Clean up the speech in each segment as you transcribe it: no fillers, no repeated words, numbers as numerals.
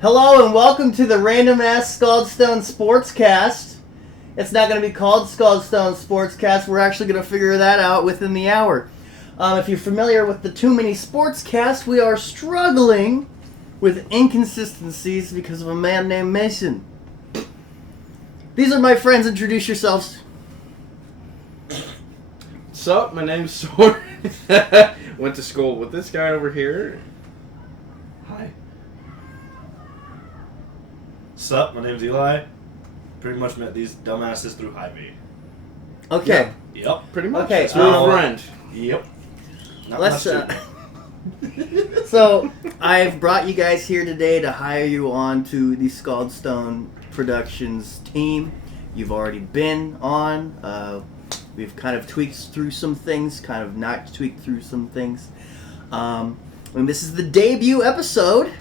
Hello and welcome to the Random Ass Scaldstone Sportscast. It's not going to be called Scaldstone Sportscast. We're actually going to figure that out within the hour. If you're familiar with the Too Many Sportscast, we are struggling with inconsistencies because of a man named Mason. These are my friends. Introduce yourselves. What's up? My name's Soren. Went to school with this guy over here. Hi. Sup, my name's Eli. Pretty much met these dumbasses through Hy-Vee. Okay. Yep. Pretty much. Okay, Through a friend. Yep. Not Let's. much So, I've brought you guys here today to hire you on to the Scaldstone Productions team. You've already been on. We've kind of tweaked through some things, kind of not tweaked through some things. And this is the debut episode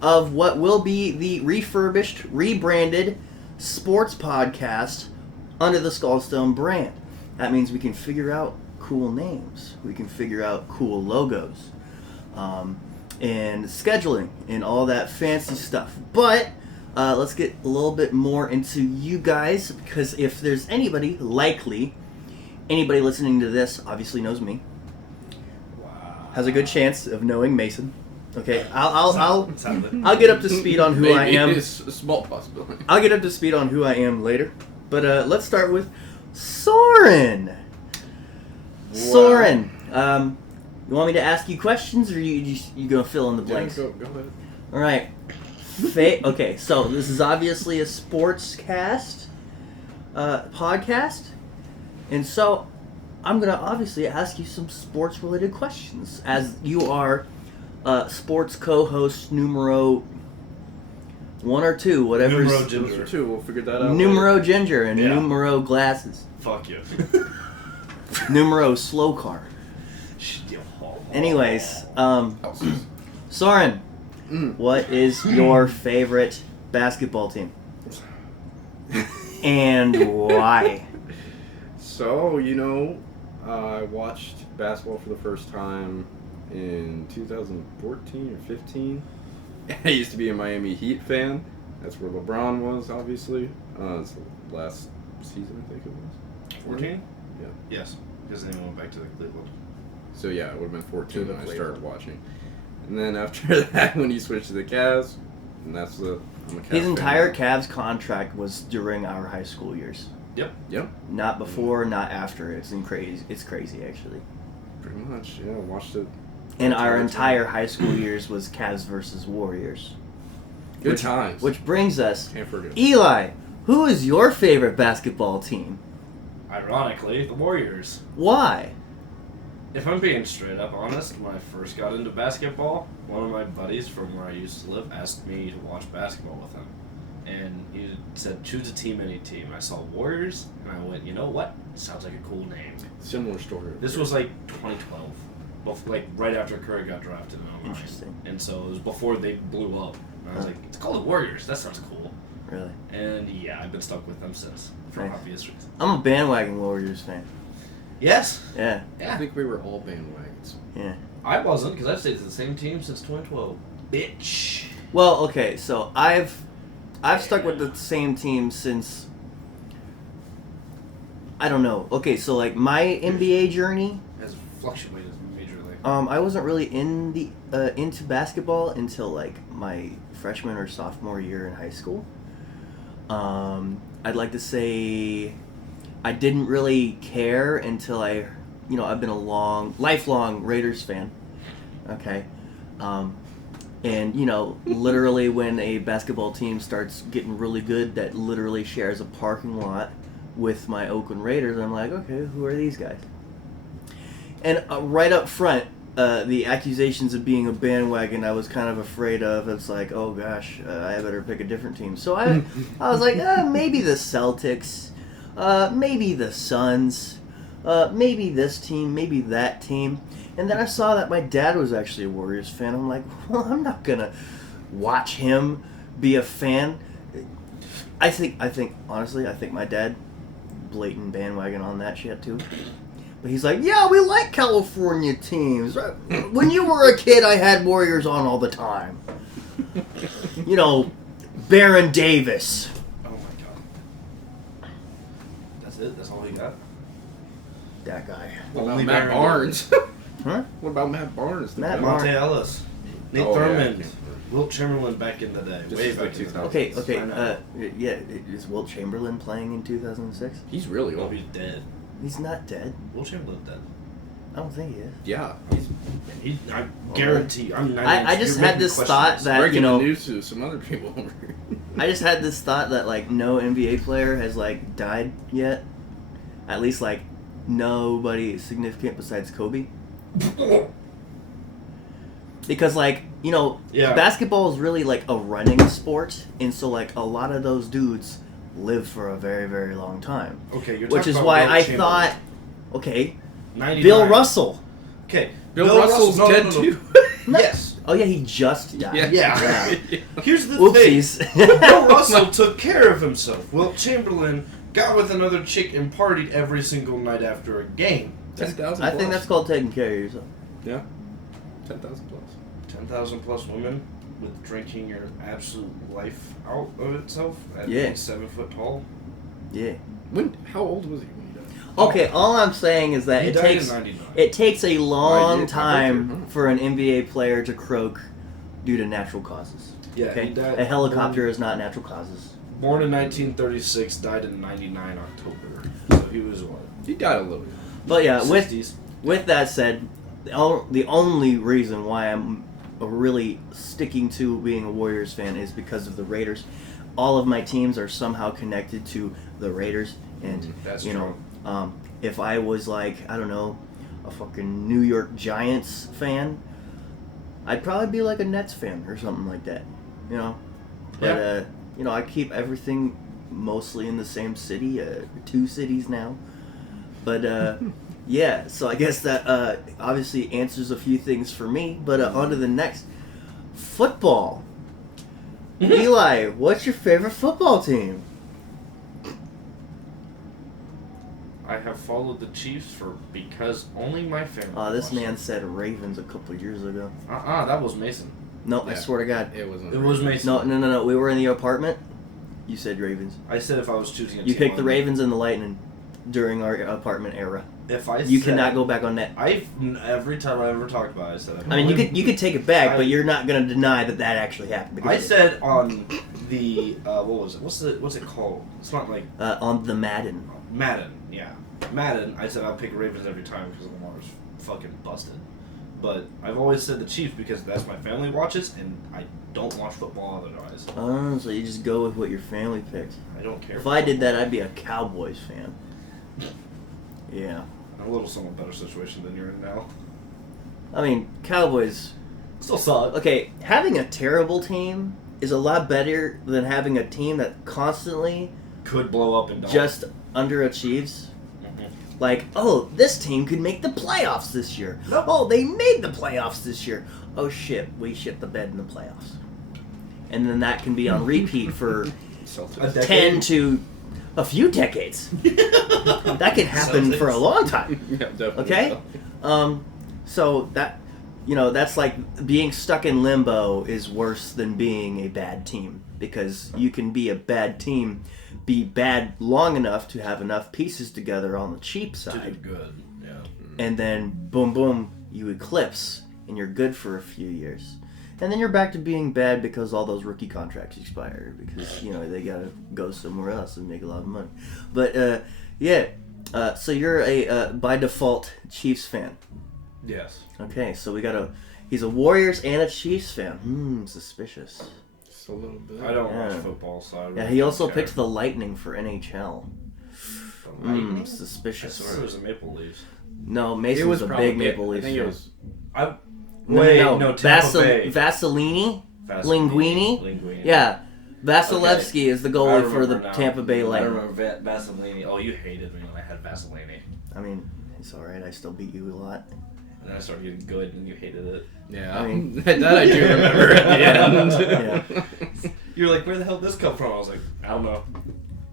of what will be the refurbished, rebranded sports podcast under the Scaldstone brand. That means we can figure out cool names. We can figure out cool logos. And scheduling and all that fancy stuff. But let's get a little bit more into you guys, because if there's anybody listening to this obviously knows me. Wow. Has a good chance of knowing Mason. Okay, I'll get up to speed on who I am. It's a small possibility. I'll get up to speed on who I am later. But let's start with Soren. Wow. Soren, you want me to ask you questions, or you gonna fill in the blanks? Go ahead. All right. Okay, so this is obviously a sportscast podcast, and so I'm gonna obviously ask you some sports-related questions, as you are sports co-host numero 1 or 2, whatever. Numero Ginger. Two, we'll figure that out. Numero later. Ginger and Yeah. numero glasses. Fuck you. Numero slow car. Anyways, Soren, what is your favorite basketball team? And why? So, I watched basketball for the first time in 2014 or 15. I used to be a Miami Heat fan. That's where LeBron was, obviously. It's the last season, I think it was. 14? Yeah. Yes. Because then he went back to the Cleveland. So yeah, it would have been 14 To the when I Cleveland. started watching. And then after that, when he switched to the Cavs, and I'm a Cavs His fan entire now. Cavs contract was during our high school years. Yep, Not before, not after. It's crazy actually. pretty much. Yeah, I watched it. And our entire high school years was Cavs versus Warriors. Good times. Which brings us, Can't forget. Eli, who is your favorite basketball team? Ironically, the Warriors. Why? If I'm being straight up honest, when I first got into basketball, one of my buddies from where I used to live asked me to watch basketball with him. And he said, choose a team, any team. I saw Warriors, and I went, you know what? Sounds like a cool name. Similar story. This was like 2012. Like right after Curry got drafted in Illinois. Interesting. And so it was before they blew up. And I was like, it's called the Warriors. That sounds cool. Really? And yeah, I've been stuck with them since. For Nice. obvious reasons. I'm a bandwagon Warriors fan. Yes. Yeah. I Yeah. think we were all bandwagons. Yeah. I wasn't, because I've stayed with the same team since 2012. Bitch. Well, okay, so I've stuck with the same team since, I don't know. Okay, so like my NBA journey, Has fluctuated majorly. I wasn't really into basketball until like my freshman or sophomore year in high school. I'd like to say I didn't really care until I've been a lifelong Raiders fan. Okay. And, literally when a basketball team starts getting really good that literally shares a parking lot with my Oakland Raiders, I'm like, okay, who are these guys? And right up front, the accusations of being a bandwagon I was kind of afraid of. It's like, oh gosh, I better pick a different team. So I was like, maybe the Celtics, maybe the Suns, maybe this team, maybe that team. And then I saw that my dad was actually a Warriors fan. I'm like, well, I'm not gonna watch him be a fan. I think honestly, my dad blatant bandwagon on that shit too. But he's like, yeah, we like California teams. When you were a kid, I had Warriors on all the time. You know, Baron Davis. Oh my god. That's it? That's all he got? That guy. What about Only Matt Baron Barnes? Huh? What about Matt Barnes? Matt Monte Barnes. Ellis. Nate Oh, yeah. Thurmond. Wilt Chamberlain back in the day. This Way is like back in the 2000. day. Okay, I know. yeah, is Wilt Chamberlain playing in 2006? He's really Oh, old. he's dead. He's not dead. Wilt Chamberlain's dead. I don't think he is. Yeah. I guarantee. I just had this thought that, Breaking you know, the news to some other people over here. I just had this thought that, like, no NBA player has, like, died yet. At least, like, nobody significant besides Kobe. Because, like, you know, Yeah. basketball is really, like, a running sport. And so, like, a lot of those dudes live for a very, very long time. Okay, you're Which talking is about why Wilt I Chamberlain. thought, okay, 99. Bill Russell. Okay, Bill Russell's dead too. Yes. Oh, yeah, he just died. Yeah. Here's the Oopsies. thing. Bill Russell took care of himself. Wilt Chamberlain got with another chick and partied every single night after a game. 10,000 I think that's called taking care of yourself. Yeah. 10,000 plus. 10,000 plus women with drinking your absolute life out of itself at Yeah. being 7 foot tall. Yeah. How old was he when he died? Okay, all I'm saying is that He it died takes in 99. it takes a long Right, time yeah. for an NBA player to croak due to natural causes. Yeah, Okay, he died. a helicopter is not natural causes. Born in 1936, died in 99 October. So he was what? He died a little bit. But yeah, 60s. with that said, the only reason why I'm really sticking to being a Warriors fan is because of the Raiders. All of my teams are somehow connected to the Raiders, and That's you true. know, if I was like, I don't know, a fucking New York Giants fan, I'd probably be like a Nets fan or something like that, you know. But Yeah. you know, I keep everything mostly in the same city, 2 cities now. But yeah, so I guess that obviously answers a few things for me. But on to the next. Football. Eli, what's your favorite football team? I have followed the Chiefs because only my family. This watched man it. said Ravens a couple years ago. That was Mason. No, I Yeah. swear to God. It wasn't. It was Mason. No. We were in the apartment. You said Ravens. I said if I was choosing a You team, picked the Ravens and the Lightning during our apartment era. If I You said, cannot go back on that. Every time I ever talked about it, I said. I mean, you could take it back, but you're not going to deny that actually happened. because I it did. said on the what was it? What's it called? It's not like on the Madden. Madden. Yeah, Madden. I said I'll pick Ravens every time because Lamar's fucking busted. But I've always said the Chiefs because that's my family watches, and I don't watch football otherwise. Oh, so you just go with what your family picked. I don't care. If I did that, I'd be a Cowboys fan. Yeah. I'm a little somewhat better situation than you're in now. I mean, Cowboys. Still suck. Okay, having a terrible team is a lot better than having a team that constantly Could blow up and don't. just underachieves. Mhm. Like, oh, this team could make the playoffs this year. Nope. Oh, they made the playoffs this year. Oh shit, we shit the bed in the playoffs. And then that can be on repeat for Celtics. A decade. 10 to a few decades. That can happen for a long time. Yeah, definitely. Okay? So that, you know, that's like being stuck in limbo is worse than being a bad team, because you can be a bad team, be bad long enough to have enough pieces together on the cheap To do side, good. Yeah. and then boom boom, you eclipse and you're good for a few years. And then you're back to being bad because all those rookie contracts expire, because, you know, they gotta go somewhere else and make a lot of money. But yeah, so you're a by default Chiefs fan. Yes. Okay, so he's a Warriors and a Chiefs fan. Suspicious. Just a little bit. I don't Yeah. watch football, so I really Yeah, he also don't care. picked the Lightning for NHL. The Lightning? I Suspicious. swear it was the Maple Leafs. No, It Mason was a probably- big Maple Leafs I think fan. it was. No, Tampa Bay. Vasilini? Linguini. Linguini? Yeah. Vasilevsky is the I goalie for the remember now. Tampa Bay I Lightning. remember Vasilini. Oh, you hated me when I had Vasilini. I mean, it's alright, I still beat you a lot. And then I started getting good, and you hated it. Yeah, I mean- that I do remember at the end. You're like, where the hell did this come from? I was like, I don't know.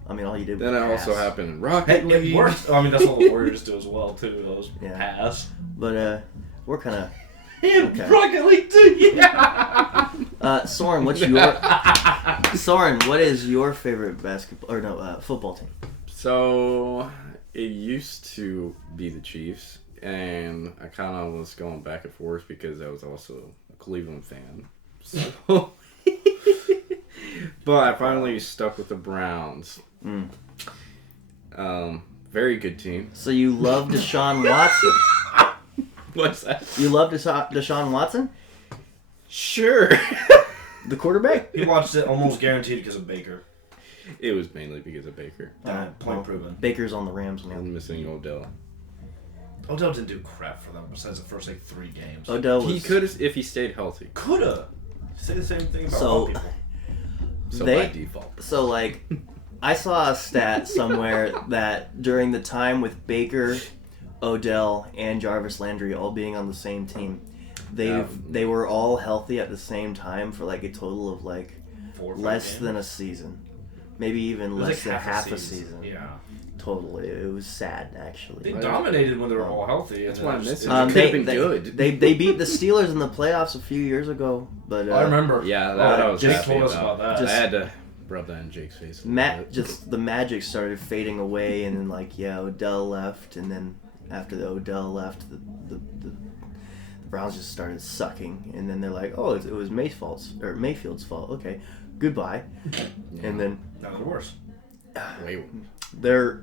I mean, all you did was Then it also pass. happened in Rocket Hey, League. it worked. I mean, that's all the Warriors do as well, too. Those Yeah. pass. But, we're kind of... And Okay. Rocket League, too, yeah! Soren, what is your favorite football team? So it used to be the Chiefs, and I kind of was going back and forth because I was also a Cleveland fan. So, but I finally stuck with the Browns. Very good team. So you love Deshaun Watson? What's that? You love Deshaun Watson? Sure. The quarterback? He watched it almost guaranteed because of Baker. It was mainly because of Baker. Point proven. Baker's on the Rams now. I'm missing Odell. Odell didn't do crap for them besides the first 3 games. He could have if he stayed healthy. Coulda. Say the same thing about all people. So by default. So I saw a stat somewhere that during the time with Baker, Odell, and Jarvis Landry all being on the same team, they were all healthy at the same time for a total of 4 or 5 less games? than a season, maybe even less than half a season. Yeah. Totally, it was sad actually. They dominated when they were all healthy. That's why I miss it. They Could have been good. They beat the Steelers in the playoffs a few years ago, but I remember. Yeah, that I was Jake happy told us about. about that. I had to rub that in Jake's face. the magic started fading away, and then Odell left, and then after the Odell left, the Browns just started sucking, and then they're like, oh, it was Mayfield's fault. Okay, goodbye, and then Now they're worse. they're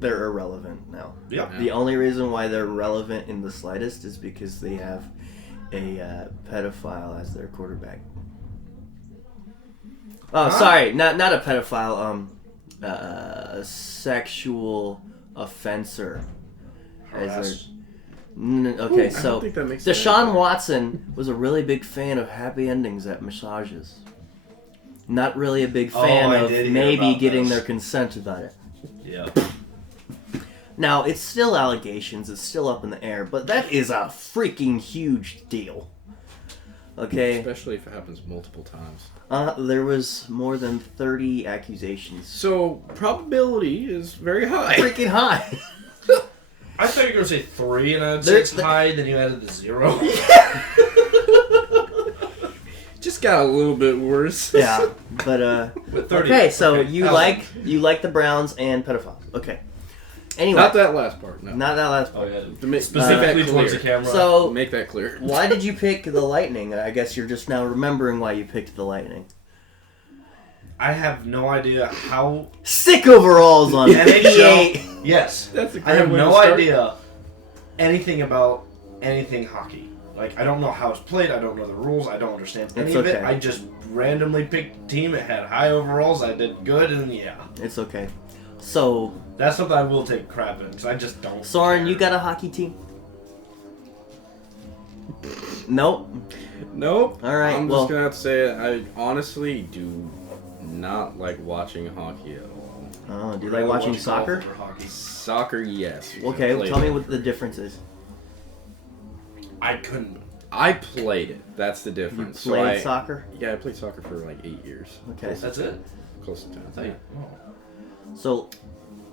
irrelevant now. Yep. The only reason why they're relevant in the slightest is because they have a pedophile as their quarterback. Oh, sorry, not a pedophile. A sexual offencer. Harass. Okay, so I don't think that makes sense. Deshaun Watson was a really big fan of happy endings at massages. Not really a big fan I of did hear maybe about getting this. their consent about it. Yeah. Now, it's still allegations, it's still up in the air, but that is a freaking huge deal. Okay? Especially if it happens multiple times. There was more than 30 accusations. So, probability is very high. Freaking high! I thought you were going to say 3 and I'd say it's high, then you added the 0. Just got a little bit worse. Yeah, but With 30. okay, so Okay. you like the Browns and pedophiles. Okay. Anyway, Not that last part, no. not that last Oh, part. yeah. To make Specifically that towards the clear. camera. So, Make that clear. why did you pick the Lightning? I guess you're just now remembering why you picked the Lightning. I have no idea how. Sick overalls on NHL. P8. Yes. That's a I great have way to no start. idea anything about anything hockey. I don't know how it's played. I don't know the rules. I don't understand any It's of it. okay. I just randomly picked a team. It had high overalls. I did good, and yeah. It's okay. So, That's something I will take crap in, because I just don't Soren, care. you got a hockey team? Nope. Nope. All right, I'm well- just going to have to say it. I honestly do not like watching hockey at all. Oh, do you I'd like rather watching watch soccer? golf over hockey. Soccer, yes. I Okay, played tell me it. what the difference is. I couldn't. I played it. That's the You difference. played soccer? Yeah, I played soccer for 8 years. Okay. That's it. Close to 10. I thought you- oh. So,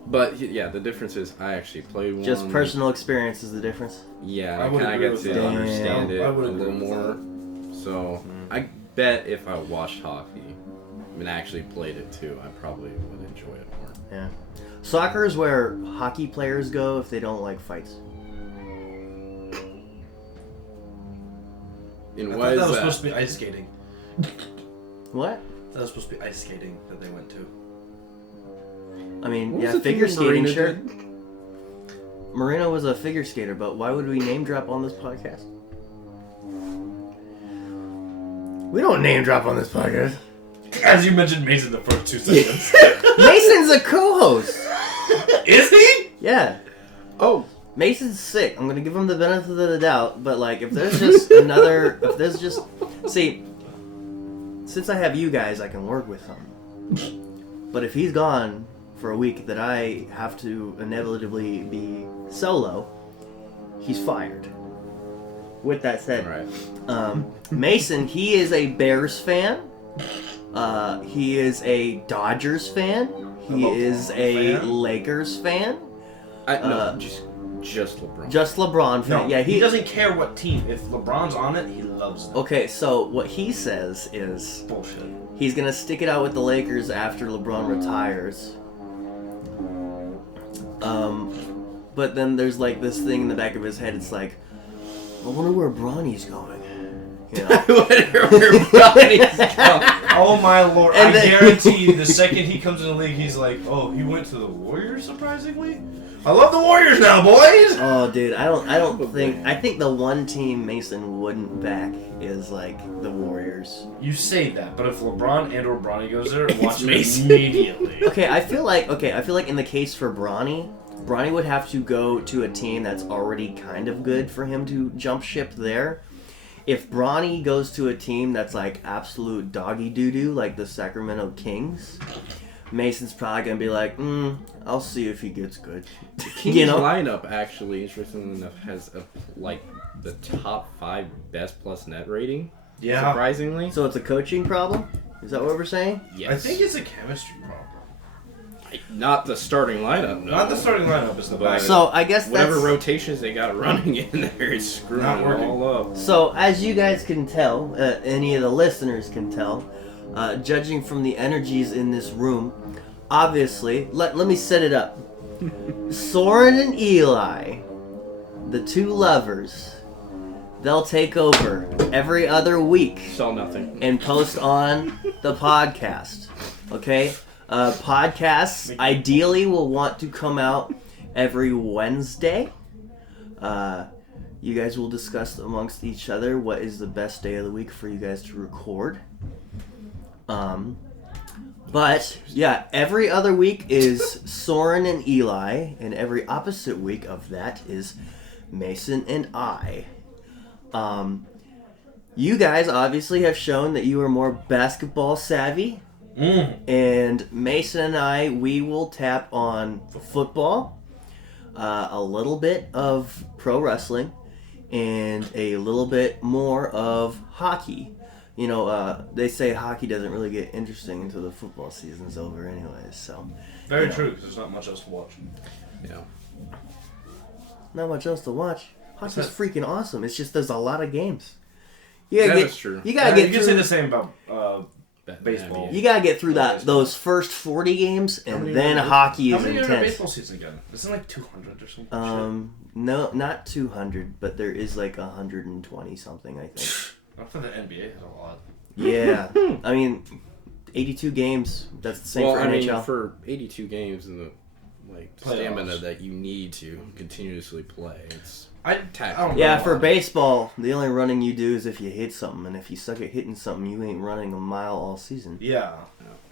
But yeah, the difference is I actually played one. just personal experience is the difference? Yeah, I I would kind agree of with get to that. understand Damn. it I a would agree little with more. So I bet if I watched hockey and actually played it too, I probably would enjoy it more. Yeah. Soccer is where hockey players go if they don't like fights. And I what thought is that was that? supposed to be ice skating. What? That was supposed to be ice skating that they went to. I mean, What was yeah, the figure thing skating, Marina sure. did? Marina was a figure skater, but why would we name drop on this podcast? We don't name drop on this podcast. As you mentioned Mason the first 2 seconds. Mason's a co-host. Is he? Yeah. Oh, Mason's sick. I'm gonna give him the benefit of the doubt, but if there's just see, since I have you guys, I can work with him. But if he's gone for a week, that I have to inevitably be solo, he's fired. With that said, right. Mason, he is a Bears fan. He is a Dodgers fan. He is a fan? Lakers fan. No, just just LeBron. Just LeBron fan. No, Yeah, he doesn't care what team. If LeBron's on it, he loves it. Okay, so what he says is Bullshit. he's gonna stick it out with the Lakers after LeBron retires. But then there's like this thing in the back of his head. It's like, I wonder where Bronny's going. You know? Oh my lord! And I then- guarantee the second he comes in the league, he's like, "Oh, he went to the Warriors." Surprisingly, I love the Warriors now, boys. Oh, dude, I don't think. I think the one team Mason wouldn't back is like the Warriors. You say that, but if LeBron and/or Bronny goes there, watch it Mason. immediately. Okay, I feel like in the case for Bronny would have to go to a team that's already kind of good for him to jump ship there. If Bronny goes to a team that's like absolute doggy doo-doo, like the Sacramento Kings, Mason's probably gonna be like, I'll see if he gets good. The Kings lineup actually, interestingly enough, has the top 5 best plus net rating. Yeah. Surprisingly. So it's a coaching problem? Is that what we're saying? Yes. I think it's a chemistry problem. Not the starting lineup. No. Not the starting lineup, it's the back. So I guess Whatever that's... rotations they got running in there is screwing Not it working. all up. So as you guys can tell, any of the listeners can tell, judging from the energies in this room, obviously, let me set it up. Soren and Eli, the two lovers, they'll take over every other week Saw nothing. and post on the podcast. Okay? Podcasts ideally will want to come out every Wednesday. You guys will discuss amongst each other what is the best day of the week for you guys to record. But yeah, every other week is Soren and Eli, and every opposite week of that is Mason and I. You guys obviously have shown that you are more basketball savvy. And Mason and I, we will tap on football, a little bit of pro wrestling, and a little bit more of hockey. You know, they say hockey doesn't really get interesting until the football season's over anyways, so. Very true, because there's not much else to watch. Yeah. Not much else to watch. Hockey's that? freaking awesome. It's just there's a lot of games. You That is true. You gotta get you can through. say the same about baseball. You gotta get through those first 40 games, and then hockey How is many are in a intense. baseball season again? Isn't it like 200 or something? No, not 200, but there is like 120 something, I think. I thought the NBA had a lot. Yeah, I mean, 82 games. That's the same Well, for I NHL. mean, for 82 games and the stamina Playoffs. that you need to continuously play, it's I taxing. don't Yeah, know. for baseball, the only running you do is if you hit something, and if you suck at hitting something, you ain't running a mile all season. Yeah.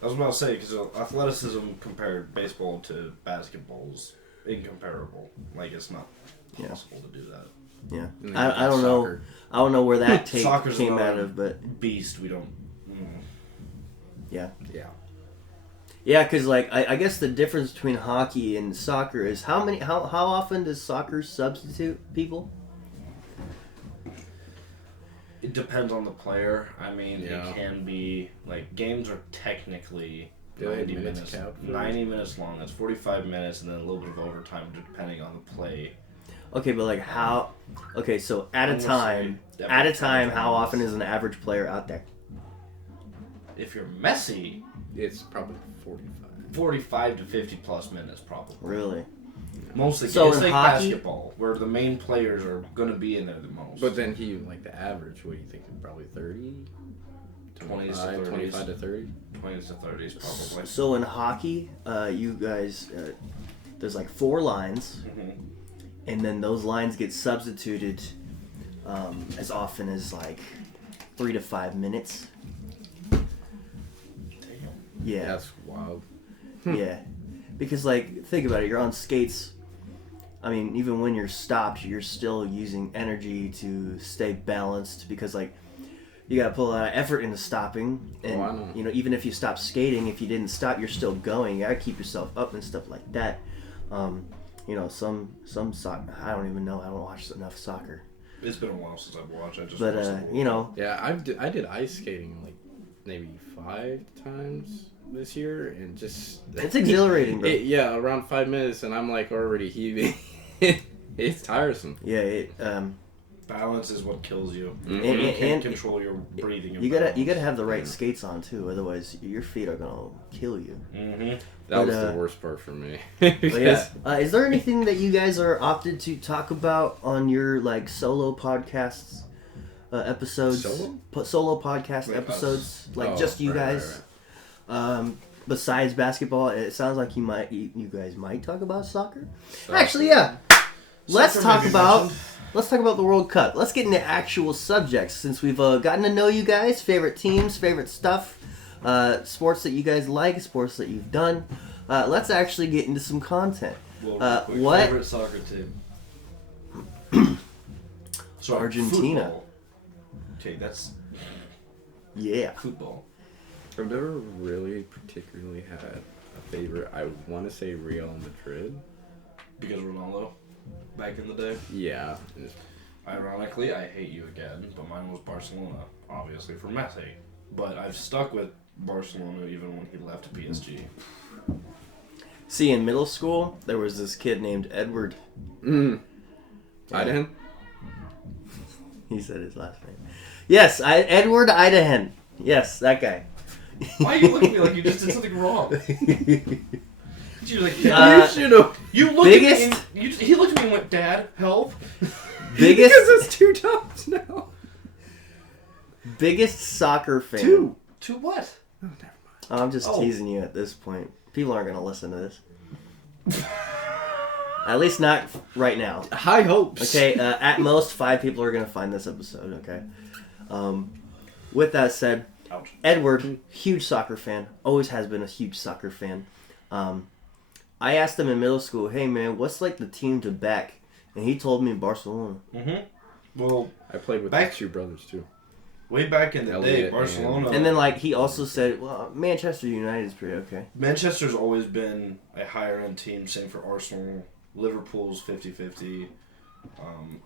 I was about to say, because athleticism compared baseball to basketball is incomparable. Like, it's not possible to do that. Yeah, And then I don't know. soccer. I don't know where that take Soccer's came another out of, but beast, we don't... yeah. Yeah. Yeah, because like I guess the difference between hockey and soccer is how often does soccer substitute people? It depends on the player. I mean, Yeah. it can be... Like, games are technically Do they have 90 minutes minutes. count for 90 minutes long. That's 45 minutes, and then a little bit of overtime depending on the play. Okay, but like how? Okay, so at a I'm gonna time, say how 25 often minutes. is an average player out there? If you're Messi, It's probably 45. 45 to 50 plus minutes probably. Really? Mostly, So it's in like hockey- basketball, where the main players are going to be in there the most. But then the average, what do you think? Probably 30? 20s to 30s. 25 to 30? 20s to 30s probably. So in hockey, you guys, there's like 4 lines, and then those lines get substituted as often as like 3 to 5 minutes. Yeah. That's wild. Yeah, because like think about it, you're on skates. I mean, even when you're stopped, you're still using energy to stay balanced because like you got to put a lot of effort into stopping, and I know. you know even if you stop skating, if you didn't stop, you're still going. You got to keep yourself up and stuff like that. You know, some soccer. I don't even know. I don't watch enough soccer. It's been a while since I've watched. I just But watched the World you know, Yeah, I did ice skating like maybe 5 times this year, and just it's exhilarating, bro. yeah, around 5 minutes, and I'm like already heaving. It's tiresome. Yeah, Balance is what kills you. Mhm. You can't And- control your breathing. you gotta have the right skates on too, otherwise your feet are gonna kill you. Mm-hmm. That was But, the worst part for me. But yeah, is there anything that you guys are opted to talk about on your like solo podcasts episodes? Solo? Solo podcast Wait, episodes, like Oh, just you right, guys. Besides basketball, it sounds like you guys might talk about soccer. Actually, yeah. Let's Soccer talk may be about mentioned. let's talk about the World Cup. Let's get into actual subjects since we've gotten to know you guys, favorite teams, favorite stuff, sports that you guys like, sports that you've done. Let's actually get into some content. Well, real quick, What? favorite soccer team? So Argentina. Football. Okay, that's Yeah. football. I've never really particularly had a favorite. I want to say Real Madrid. Because Ronaldo, back in the day. Yeah. Ironically, I hate you again, but mine was Barcelona, obviously for Messi. But I've stuck with Barcelona even when he left PSG. See, in middle school, there was this kid named Edward. Mm. Yeah. Idaho? He said his last name. Yes, Edward Idaho. Yes, that guy. Why are you looking at me like you just did something wrong? You're like, You should have. you looked biggest- at me and he looked at me and went, Dad, help. biggest Because it's 2 times now. biggest soccer fan. 2. To what? Oh, never mind. I'm just Oh. teasing you at this point. People aren't going to listen to this. At least not right now. High hopes. Okay, at most 5 people are going to find this episode, okay? With that said, Ouch. Edward, huge soccer fan. Always has been a huge soccer fan. I asked him in middle school, hey man, what's like the team to back? And he told me Barcelona. Mm-hmm. Well, I played with Back- his 2 brothers too. way back in the day, Elliot Barcelona. And then like he also said, well, Manchester United's pretty okay. Manchester's always been a higher end team, same for Arsenal. Liverpool's 50-50.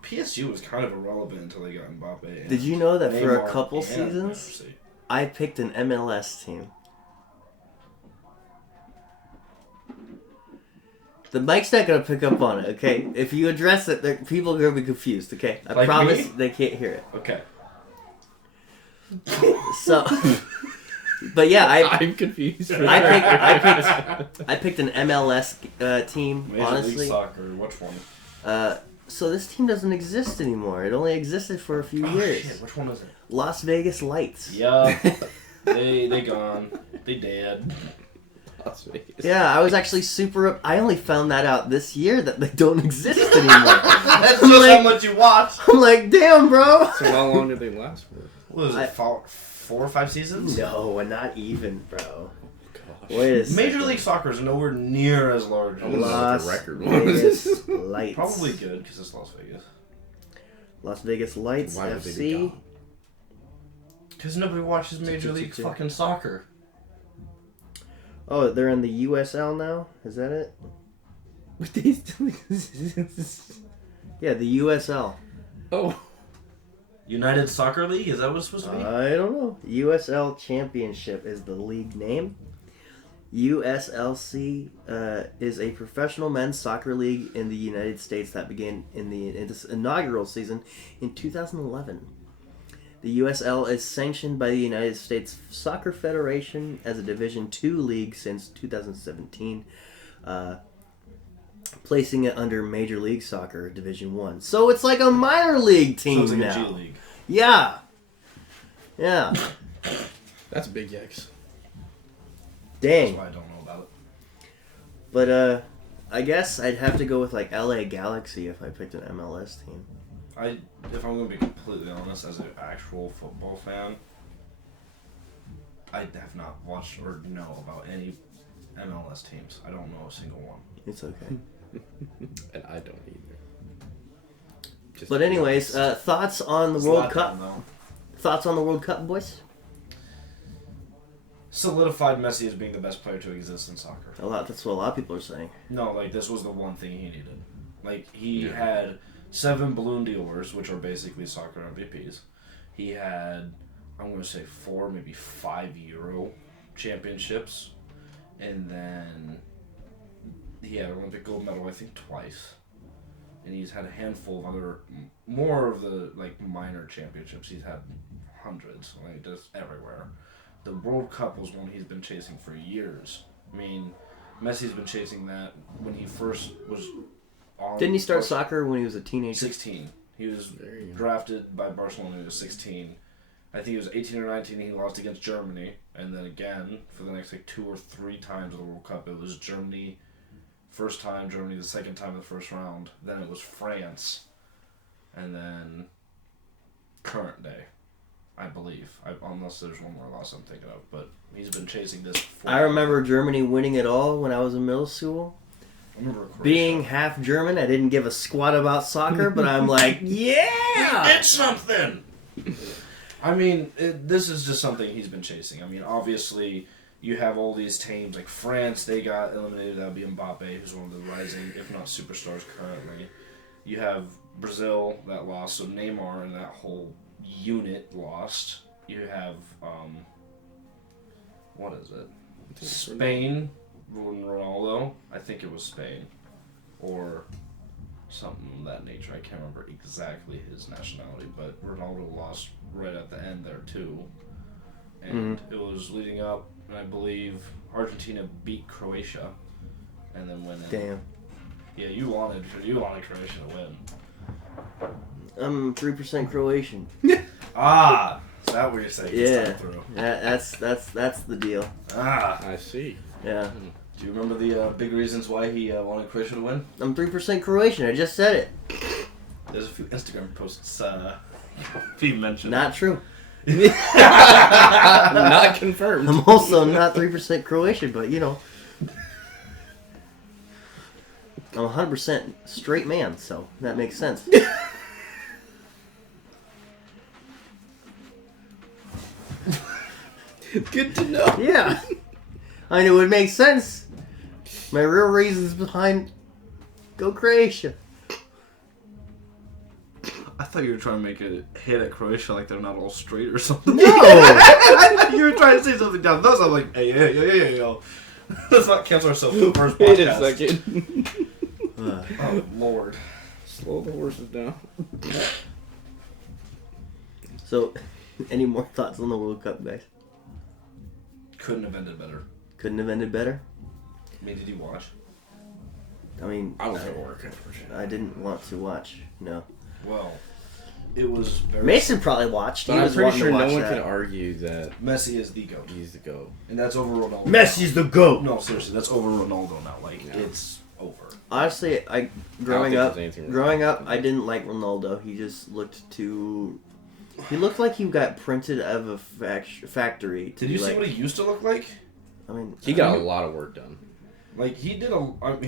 PSG was kind of irrelevant until they got Mbappe. And Did you know that for a Neymar couple and seasons, Messi. I picked an MLS team? The mic's not gonna pick up on it, okay? If you address it, people are gonna be confused, okay? I Like promise me? they can't hear it. Okay. So, but yeah, I'm confused. I picked an MLS team. Major honestly, League Soccer, which one? so this team doesn't exist anymore. It only existed for a few years. Shit, which one is it? Las Vegas Lights. Yeah. they gone. They dead. Las Vegas. Yeah, I was actually super. I only found that out this year that they don't exist anymore. That's I'm just like- how much you watch. I'm like, damn, bro. So how long did they last for? What was it? 4 or 5 seasons? No, not even, bro. Gosh. Wait a second. Major League Soccer is nowhere near as large. I wouldn't know what Las the record Vegas was. Lights. Probably good because it's Las Vegas. Las Vegas Lights Why would they be FC. gone? Because nobody watches Major League fucking soccer. Oh, they're in the USL now. Is that it? But they still exist. Yeah, the USL. Oh. United Soccer League? Is that what it's supposed to be? I don't know. USL Championship is the league name. USLC is a professional men's soccer league in the United States that began in its inaugural season in 2011. The USL is sanctioned by the United States Soccer Federation as a Division II league since 2017, placing it under Major League Soccer Division I. So it's like a minor league team so it's like now. a G League. Yeah. Yeah. That's a big yikes. Dang. That's why I don't know about it. But I guess I'd have to go with like LA Galaxy if I picked an MLS team. If I'm going to be completely honest, as an actual football fan, I have not watched or know about any MLS teams. I don't know a single one. It's okay. And I don't either. Just But to be anyways, honest. thoughts on the It's World not Cup? them, though. Thoughts on the World Cup, boys? Solidified Messi as being the best player to exist in soccer. That's what a lot of people are saying. No, like this was the one thing he needed. Like he Yeah. had 7 Balloon d'Ors, which are basically soccer MVPs. He had, I'm going to say 4, maybe 5 Euro championships, and then he had Olympic gold medal, I think, twice. and he's had a handful of other, more of the like minor championships. He's had hundreds, like just everywhere. The World Cup was one he's been chasing for years. I mean, Messi's been chasing that when he first was on. Didn't he start soccer when he was a teenager? 16. He was drafted by Barcelona when he was 16. I think he was 18 or 19. He lost against Germany, and then again for the next like 2 or 3 times of the World Cup, it was Germany. First time Germany, the second time in the first round. Then it was France, and then current day, I believe. Unless there's one more loss I'm thinking of, but he's been chasing this. I remember Germany winning it all when I was in middle school. I remember Croatia. Being half German, I didn't give a squat about soccer, but I'm like, yeah, it's something. I mean, this is just something he's been chasing. I mean, obviously, you have all these teams like France. They got eliminated. That would be Mbappe, who's one of the rising, if not superstars currently. You have Brazil that lost, so Neymar and that whole unit lost. You have what is it? Spain, Ronaldo. I think it was Spain, or something of that nature. I can't remember exactly his nationality, but Ronaldo lost right at the end there too. And it was leading up, and I believe Argentina beat Croatia, and then went in. Damn. Yeah, you wanted Croatia to win. I'm 3% Croatian. Ah, is that what you're saying? Yeah, that's the deal. Ah, I see. Yeah. do you remember the big reasons why he wanted Croatia to win? I'm 3% Croatian. I just said it. There's a few Instagram posts he mentioned. Not true. Not confirmed. I'm also not 3% Croatian, but you know, I'm 100% straight man, so that makes sense. Good to know. Yeah. I mean, it would make sense. My real reasons behind go Croatia. I thought you were trying to make a hit at Croatia like they're not all straight or something. No! You were trying to say something down those. I'm like, hey, yo. Let's not cancel ourselves for the first Wait podcast. a second. Oh, Lord. Slow the horses down. So, any more thoughts on the World Cup, guys? Couldn't have ended better. Couldn't have ended better? I mean, did you watch? I mean, I was at work, unfortunately. I didn't want to watch, no. Well, it was very... Mason probably watched. But He I'm was pretty wanting sure to no watch one that. can argue that Messi is the GOAT. he's the GOAT. And that's over Ronaldo. Messi's the GOAT! No, seriously, that's over Ronaldo now. Like, Yeah. it's over. Honestly, growing think up, there's anything wrong. I didn't like Ronaldo. He just looked too... He looked like he got printed out of a factory. Did you see what he used to look like? I mean, He got a lot of work done. Like, he did a...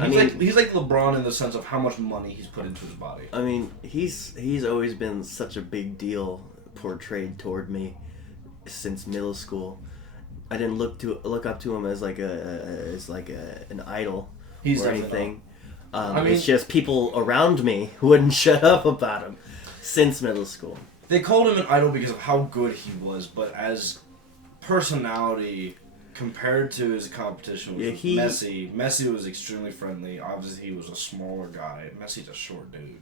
mean- he's like LeBron in the sense of how much money he's put into his body. I mean, he's always been such a big deal portrayed toward me since middle school. I didn't look up to him as an idol He's or definitely anything. I mean- It's just people around me wouldn't shut up about him since middle school. They called him an idol because of how good he was, but as personality... Compared to his competition with Messi was extremely friendly. Obviously, he was a smaller guy. Messi's a short dude.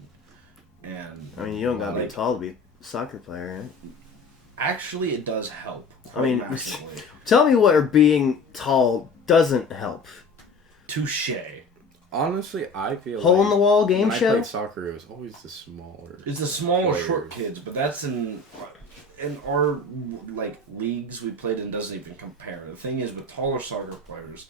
And I mean, you don't gotta be tall to be a soccer player, right? actually, it does help. I mean, massively. Tell me where being tall doesn't help. Touche. Honestly, I feel Hole in the wall game when I show? played soccer, it was always the smaller. It's the smaller, players. short kids, but that's in our like leagues we played in doesn't even compare. The thing is, with taller soccer players,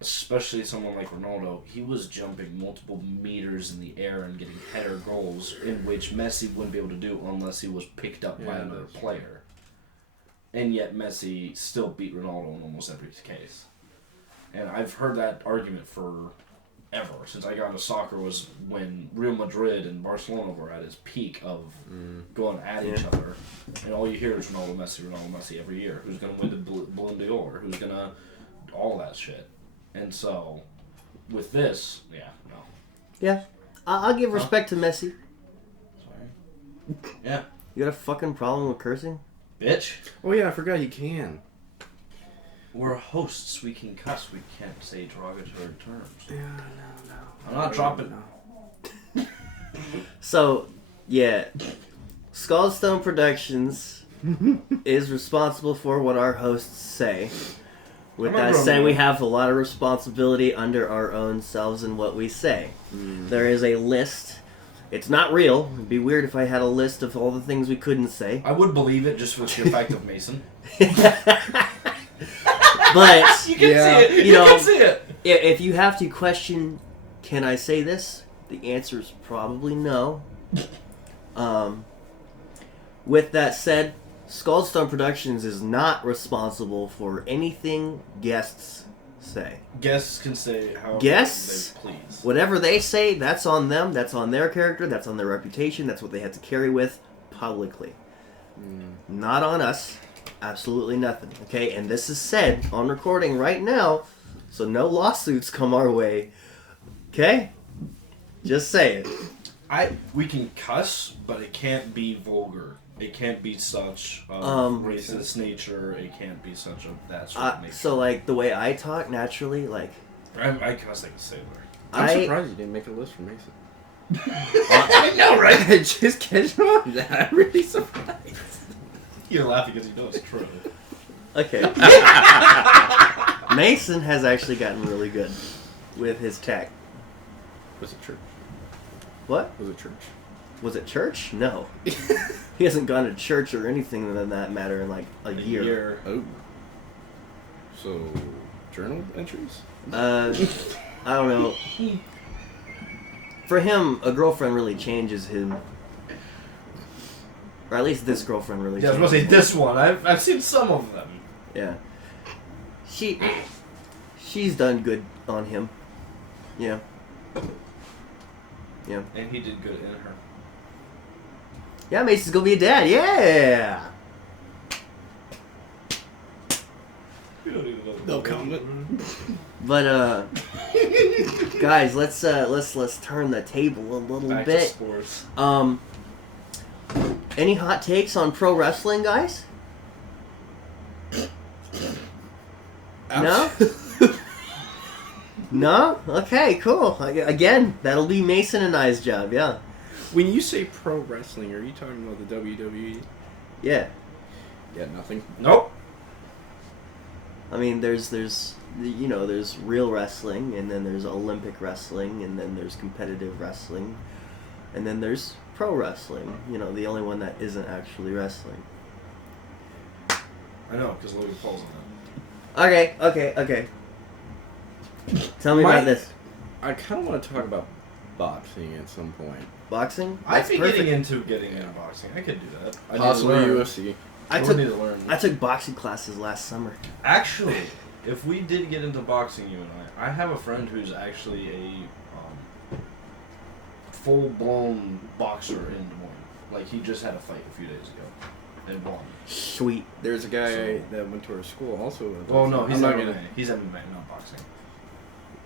especially someone like Ronaldo, he was jumping multiple meters in the air and getting header goals, in which Messi wouldn't be able to do unless he was picked up by another player. And yet Messi still beat Ronaldo in almost every case. And I've heard that argument for ever since I got into soccer was when Real Madrid and Barcelona were at its peak of going at each other, and all you hear is Ronaldo Messi every year. Who's going to win the Ballon d'Or? Who's going to all that shit? And so with this, no. Yeah, I'll give respect to Messi. Sorry. Yeah, You got a fucking problem with cursing? bitch. Oh yeah, I forgot you can. We're hosts. We can cuss. We can't say derogatory terms. Yeah, no. I'm not dropping. So, yeah. Skullstone Productions is responsible for what our hosts say. With that said, we have a lot of responsibility under our own selves and what we say. There is a list. It's not real. It'd be weird if I had a list of all the things we couldn't say. I would believe it just for the sheer fact of Mason. But You can see it. You know, can see it. if you have to question, can I say this? The answer is probably no. With that said, Skullstone Productions is not responsible for anything guests say. Guests can say however Guests, they please. whatever they say, that's on them, that's on their character, that's on their reputation, that's what they have to carry with publicly. Not on us. Absolutely nothing. Okay, and this is said on recording right now, so no lawsuits come our way. Okay? Just say it. We can cuss, but it can't be vulgar. It can't be such racist nature. It can't be such of that sort of nature. So, like, the way I talk naturally, like... I cuss like a sailor. I'm surprised you didn't make a list for Mason. I know, right? Just catch on that. I'm really surprised. You're laughing because you know it's true. Okay. Mason has actually gotten really good with his tech. Was it church? What? Was it church? Was it church? No. He hasn't gone to church or anything in that matter in like a year. Oh. So, journal entries? I don't know. For him, a girlfriend really changes him. Or at least this girlfriend really Yeah, I changes was going to say this one. I've seen some of them. Yeah. She's done good on him. Yeah. Yeah. And he did good in her. Yeah, Mason's gonna be a dad. Yeah. No comment. But guys, let's turn the table a little Back to bit. sports. Any hot takes on pro wrestling, guys? No? No? Okay, cool. Again, that'll be Mason and I's job, yeah. When you say pro wrestling, are you talking about the WWE? Yeah. Yeah, nothing. Nope. I mean, there's real wrestling, and then there's Olympic wrestling, and then there's competitive wrestling, and then there's pro wrestling. You know, the only one that isn't actually wrestling. I know, because Logan Paul's on Okay. Tell me about this. I kind of want to talk about boxing at some point. Boxing? that. I'd That's be perfect. getting into boxing. I could do that. Possibly UFC. I need to learn. took boxing classes last summer. Actually, if we did get into boxing, you and I have a friend who's actually a full-blown boxer in Des Moines. Like, he just had a fight a few days ago and won. Sweet. There's a guy that went to our school also. Well, no, he's I'm not not MMA. gonna. He's MMA, not boxing.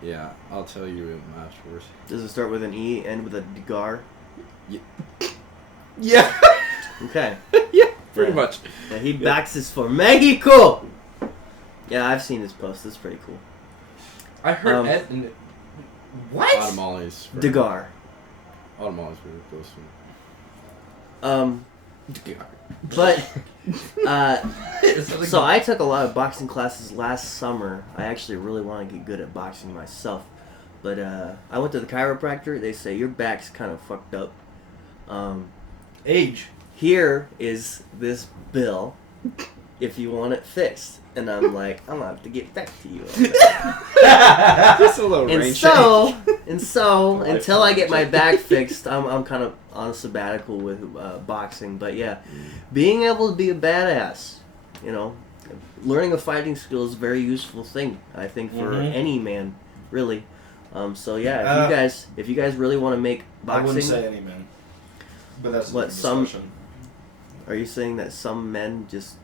Yeah, I'll tell you afterwards. Does it start with an E, end with a gar? Yeah. Okay. Yeah, pretty Yeah. much. Yeah, he boxes for Mexico. Yeah, I've seen his post. It's pretty cool. I heard Ed. What? Automollies. Degar. Automollies really close to But so I took a lot of boxing classes last summer. I actually really want to get good at boxing myself. But I went to the chiropractor. They say your back's kind of fucked up. Age. Here is this bill if you want it fixed. And I'm like, I'm gonna have to get back to you. Just a little And rain so until I get my back fixed, I'm kind of on a sabbatical with boxing. But yeah, being able to be a badass, you know, learning a fighting skill is a very useful thing, I think, for any man, really. So yeah, if you guys really want to make boxing, I wouldn't say any man, but that's What, a some- discussion. Are you saying that some men just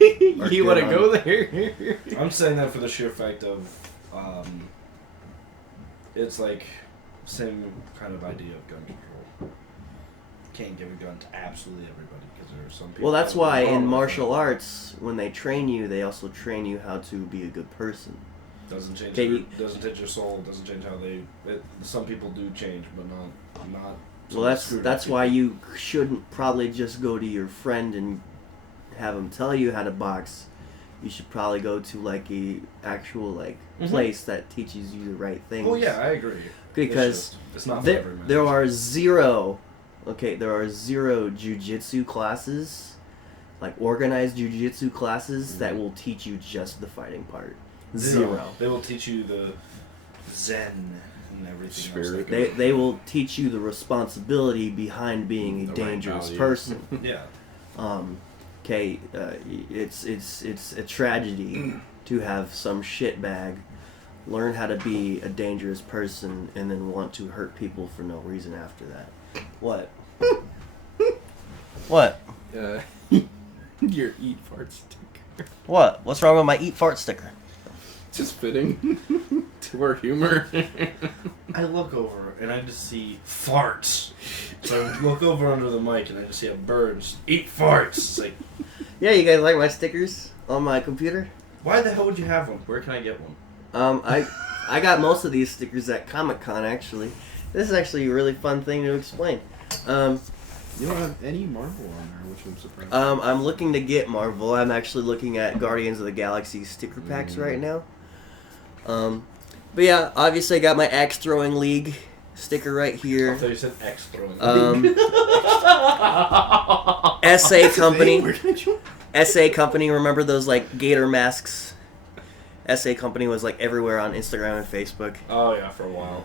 You want to good go there? I'm saying that for the sheer fact of, it's like same kind of idea of gun control. Can't give a gun to absolutely everybody because there are some people. Well, that's that are why wrong in with martial it. arts, when they train you, they also train you how to be a good person. Doesn't change. Okay, Doesn't change your soul. Doesn't change how they. Some people do change, but not. Well, that's why you shouldn't probably just go to your friend and have him tell you how to box. You should probably go to like a actual place that teaches you the right things. Well, yeah, I agree. Because it's not for there, every man. there are zero jiu-jitsu classes, like organized jiu-jitsu classes that will teach you just the fighting part. Zero. They will teach you the Zen and everything. Spirit. They will teach you the responsibility behind being a The right dangerous value. person. Yeah. Okay, it's a tragedy to have some shitbag learn how to be a dangerous person and then want to hurt people for no reason after that. What? What? Your eat fart sticker. What? What's wrong with my eat fart sticker? Just fitting to our humor. I look over and I just see farts. So I look over under the mic and I just see a bird just eat farts. It's like, Yeah, you guys like my stickers on my computer? why the hell would you have one? Where can I get one? I got most of these stickers at Comic-Con, actually. This is actually a really fun thing to explain. You don't have any Marvel on there, which I'm surprised. I'm looking to get Marvel. I'm actually looking at Guardians of the Galaxy sticker packs right now. But yeah, obviously I got my Axe Throwing League sticker right I here. thought you said X throwing. SA Company. SA Company, remember those like gator masks? SA Company was like everywhere on Instagram and Facebook. Oh yeah, for a while.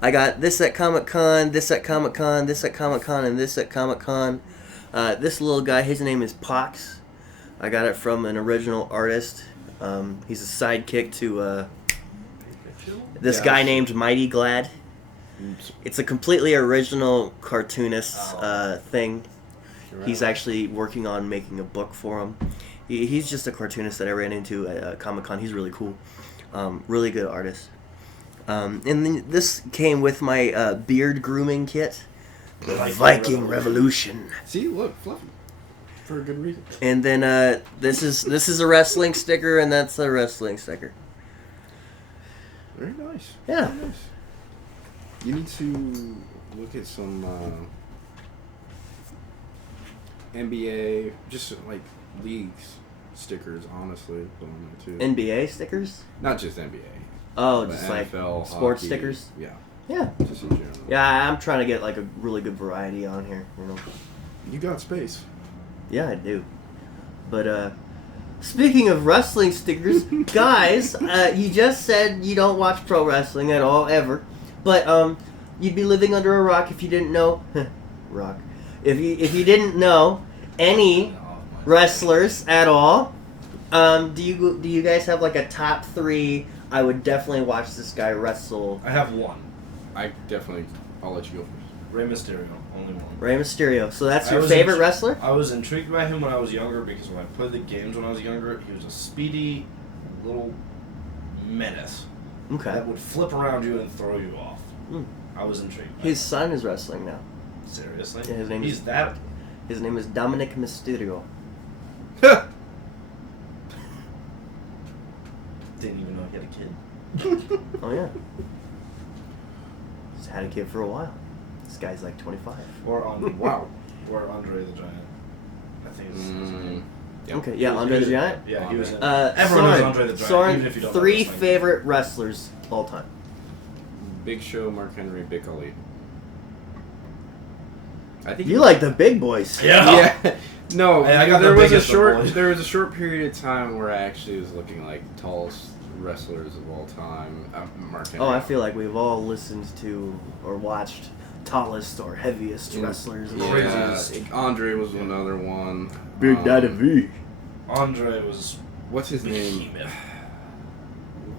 I got this at Comic-Con, this at Comic-Con, this at Comic-Con, and this at Comic-Con. This little guy, his name is Pox. I got it from an original artist. He's a sidekick to this guy named Mighty Glad. It's a completely original cartoonist thing. He's actually working on making a book for him. He's just a cartoonist that I ran into at Comic-Con. He's really cool. Really good artist. And then this came with my beard grooming kit. The Viking Revolution. See, look, fluffy. For a good reason. And then this is a wrestling sticker, and that's a wrestling sticker. Very nice. Yeah. Very nice. You need to look at some NBA, just like leagues stickers, honestly. Put on there too. NBA stickers? Not just NBA. Oh, but just NFL, like sports hockey, stickers? Yeah. Yeah. Just in general. Yeah, I'm trying to get like a really good variety on here, you know. You got space. Yeah, I do. But speaking of wrestling stickers, guys, you just said you don't watch pro wrestling at all ever, but you'd be living under a rock if you didn't know. Rock. If you didn't know any wrestlers at all, do you guys have like a top 3? I would definitely watch this guy wrestle. I have one. I'll let you go first. Rey Mysterio, only one. Rey Mysterio. So that's I your was favorite int- wrestler? I was intrigued by him when I was younger because when I played the games when I was younger, he was a speedy little menace Okay. that would flip around you and throw you off. Mm. I was intrigued. By His son is wrestling now. him. Seriously? Yeah, his name He's is- that. His name is Dominic Mysterio. Didn't even know he had a kid. Oh yeah. He's had a kid for a while. This guy's like 25. Or on Wow. or Andre the Giant. I think it's his name. Yep. Okay, yeah, Andre the Giant. Yeah, he was in. Everyone Everyone knows Andre the Giant, Soren, even if you don't know 3 wrestling. favorite wrestlers all time. Big Show, Mark Henry, Big Ali. I think You like the big boys. Yeah. Yeah. No, Hey, I got there the was a biggest of short. boys. There was a short period of time where I actually was looking like tallest wrestlers of all time. Mark Henry. Oh, I feel like we've all listened to or watched tallest or heaviest wrestlers. of all time. Yeah, Craziest. Andre was another one. Big Daddy V. Andre was What's his name? behemoth.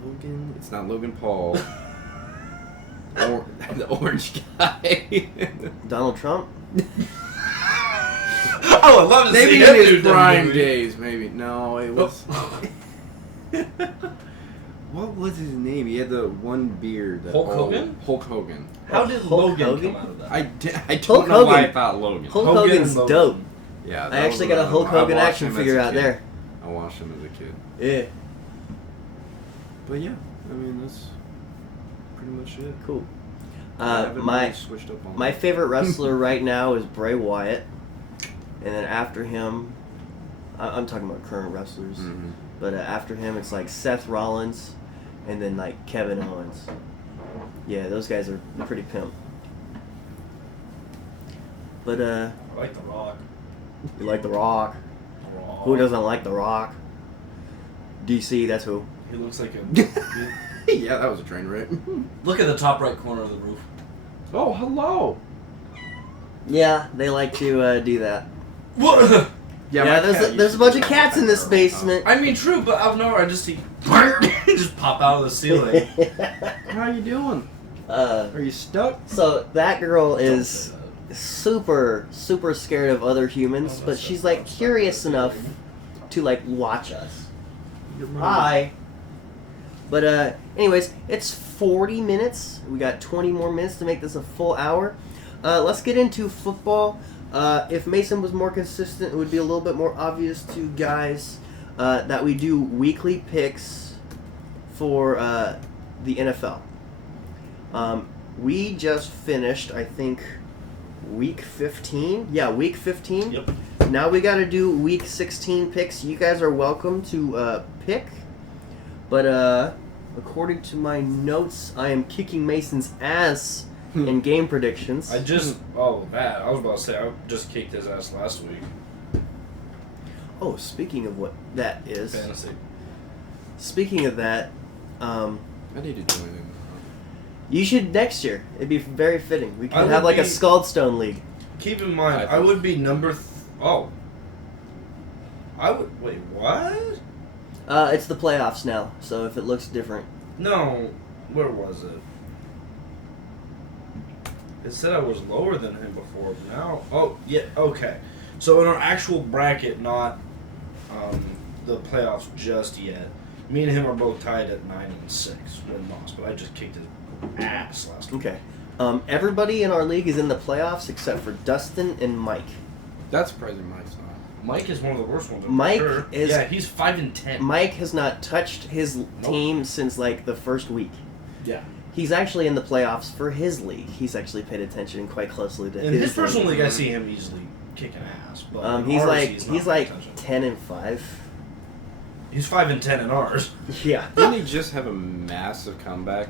Logan. It's not Logan Paul. The orange guy. Donald Trump. Oh, I love to Maybe see in him his do prime WWE. days. Maybe no. It was. What was his name? He had the one beard. That Hulk all- Hogan? Hulk Hogan. How did Hulk Logan Hogan? come out of that? I Hulk don't know why I Hogan. thought Logan. Hulk Hogan Hogan's and Logan. dope. Yeah, I that actually was got a Hulk another one. I Hogan watched action him as figure a out kid. there. I watched him as a kid. Yeah. But yeah, I mean that's pretty much it. Cool. I haven't My really switched up on my that. favorite wrestler right now is Bray Wyatt, and then after him, I'm talking about current wrestlers. Mhm. But after him, it's like Seth Rollins, and then like Kevin Owens. Yeah, those guys are pretty pimp. But I like The Rock. you like The Rock? Rock. Who doesn't like The Rock? DC, that's who. He looks like a. Yeah, that was a train wreck. Look at the top right corner of the roof. Oh, hello. Yeah, they like to do that. What? Yeah, my there's cat a, used there's to a bunch do of that cats in this all the time. basement. I mean, true, but out of nowhere, I just see just pop out of the ceiling. How you doing? uh, Are you stuck? so that girl Don't is say that. super scared of other humans, but she's like curious enough to like watch us. Hi. But anyways, it's 40 minutes. We got 20 more minutes to make this a full hour. Let's get into football. If Mason was more consistent, it would be a little bit more obvious to guys that we do weekly picks for the NFL. We just finished, I think, week 15. Yeah, week 15. Yep. Now we got to do week 16 picks. You guys are welcome to pick. But according to my notes, I am kicking Mason's ass in game predictions. I was about to say, I just kicked his ass last week. Oh, speaking of what that is. Fantasy. Speaking of that, I need to join in. you should next year. It'd be very fitting. We I could would have like a be- Scaldstone League. Keep in mind, I would be number. I would. Wait, what? It's the playoffs now, so if it looks different. No, where was it? It said I was lower than him before. Now, yeah, okay. So in our actual bracket, not the playoffs just yet. Me and him are both tied at 9-6 win-loss, but I just kicked his ass last week. Okay. Everybody in our league is in the playoffs except for Dustin and Mike. That's surprising Mike's not. Mike is one of the worst ones. I'm Mike sure. is- Yeah, he's 5-10. Mike has not touched his team since like the first week. Yeah. He's actually in the playoffs for his league. He's actually paid attention quite closely to In his league. personal league, I see him easily kicking ass. But in He's ours, like he's he's not like paying attention. 10-5. He's 5-10 in ours. Yeah. Didn't he just have a massive comeback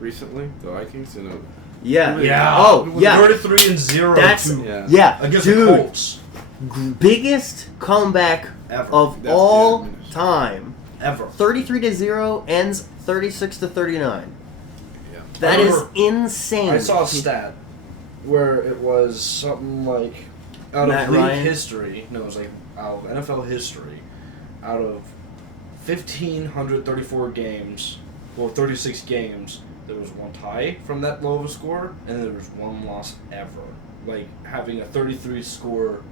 recently? The Vikings, you know. Yeah. Yeah. Oh, yeah. 33-0. That's Yeah. yeah. Against dude, the Colts. biggest comeback Ever. of That's all good news. time. Ever. 33-0 ends 36-39. Yeah. That I is remember- insane. I saw a stat where it was something like out Matt of league Ryan? history. No, it was like out of NFL history. Out of 1,534 games, or 36 games, there was one tie from that low of a score, and there was one loss ever. Like having a 33 score,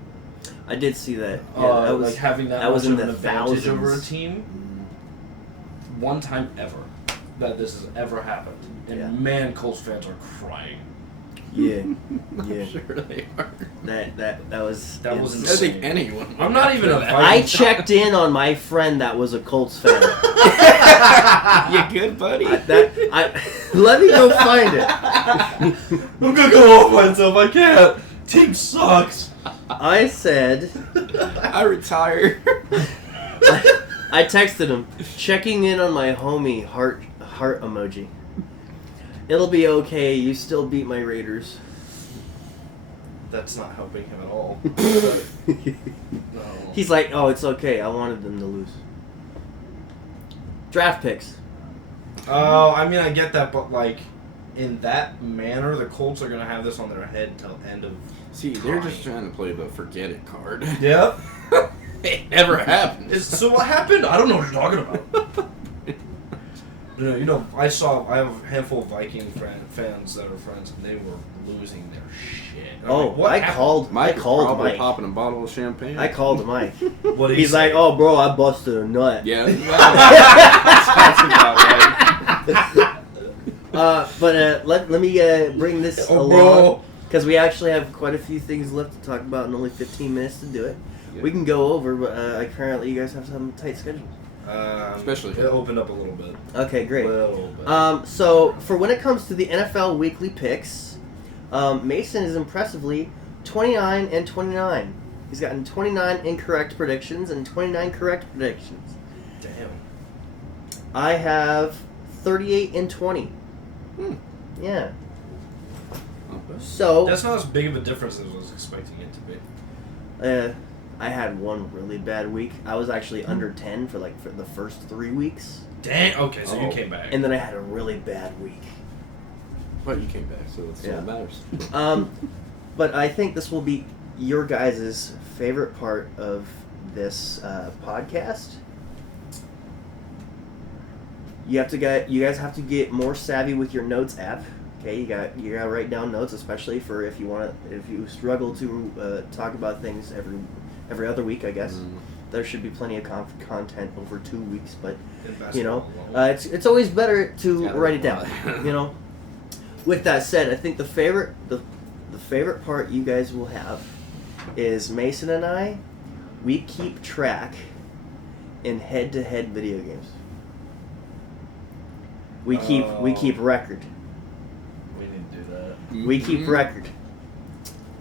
I did see that. Yeah, that was like having that, that was much in of an the advantage over a thousands. team. One time ever that this has ever happened, and Yeah. man, Colts fans are crying. Yeah. Yeah. I'm sure they are. That was That was I insane. think anyone. I'm not even a I checked in on my friend that was a Colts fan. You good, buddy? Let me go find it. I'm gonna go off myself. I can't. Team sucks. I said, I retire. I texted him, checking in on my homie, heart emoji. It'll be okay, you still beat my Raiders. That's not helping him at all. No. He's like, oh, it's okay, I wanted them to lose. Draft picks. Oh, I mean, I get that, but like, in that manner, the Colts are gonna have this on their head till end of. See, they're just trying to play the forget it card. Yep. It never happened. So what happened? I don't know what you're talking about. I have a handful of Viking fans that are friends, and they were losing their shit. I'm Oh, like, what I happened? called Mike was called probably Mike. popping a bottle of champagne. I called Mike. What did he He's say? like, oh, bro, I busted a nut. Yeah. That's about right. But let me bring this Oh, along, bro. because we actually have quite a few things left to talk about and only 15 minutes to do it. Yeah. We can go over, but apparently you guys have some tight schedules. Especially it opened up a little bit. Okay, great. Little bit. So for when it comes to the NFL weekly picks, Mason is impressively 29 and 29. He's gotten 29 incorrect predictions and 29 correct predictions. Damn. I have 38 and 20. Yeah. Okay. So That's not as big of a difference as I was expecting it to be. I had one really bad week. I was actually under 10 for the first 3 weeks, Dang. Okay, so you Oh. came back. and then I had a really bad week. But you came back, so that's all that matters. But I think this will be your guys' favorite part of this podcast. You guys have to get more savvy with your notes app. Okay, you gotta write down notes, especially for if you struggle to talk about things every other week. I guess there should be plenty of content over 2 weeks, but it's always better to write it down. With that said, I think the favorite part you guys will have is Mason and I. We keep track in head-to-head video games. We keep record. We need to do that. We keep record.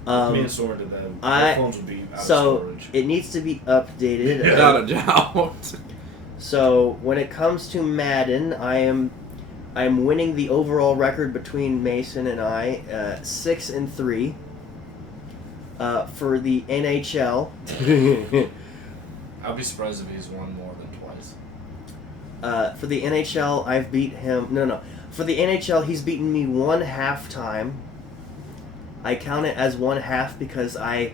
Me and Soren did that. Our phones would be out of storage. It needs to be updated. Without a doubt. So when it comes to Madden, I'm winning the overall record between Mason and I, 6-3. For the NHL. I'd be surprised if he's won more than twice. For the NHL, I've beat him. No. For the NHL, he's beaten me 1/2 time. I count it as 1/2 because I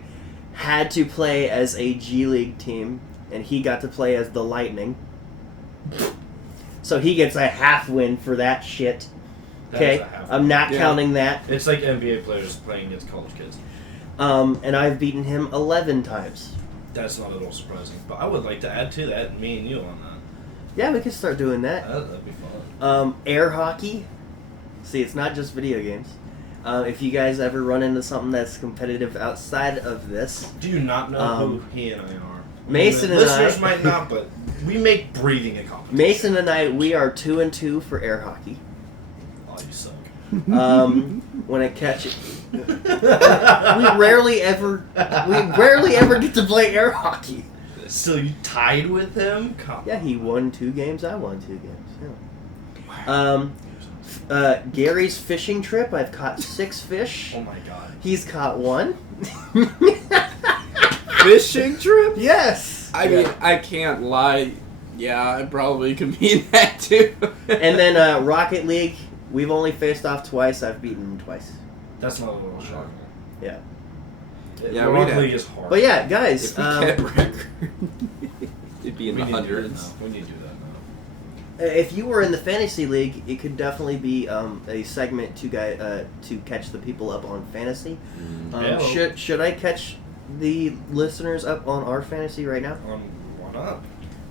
had to play as a G League team, and he got to play as the Lightning. So he gets a half win for that shit. Okay, I'm not counting that. It's like NBA players playing against college kids. And I've beaten him 11 times. That's not at all surprising. But I would like to add to that, me and you on that. Yeah, we can start doing that. That'd be fun. Air hockey. See, it's not just video games. If you guys ever run into something that's competitive outside of this, do you not know who he and I are? Mason and listeners might not, but we make breathing a competition. Mason and I, we are 2-2 for air hockey. Oh, you suck. When it catches, we rarely ever get to play air hockey. So you tied with him? Yeah, he won 2 games. I won 2 games. Yeah. Wow. Gary's fishing trip. I've caught 6 fish. Oh my god. He's caught 1. Fishing trip? Yes. I mean, I can't lie. Yeah, I probably could mean that too. And then Rocket League. We've only faced off twice. I've beaten him twice. That's not a little shocking. Yeah. Yeah, Rocket League is hard. But yeah, guys. If we kept record, it'd be in the hundreds. We need to do that now. If you were in the fantasy league, it could definitely be a segment to catch the people up on fantasy. Should I catch the listeners up on our fantasy right now? Why not?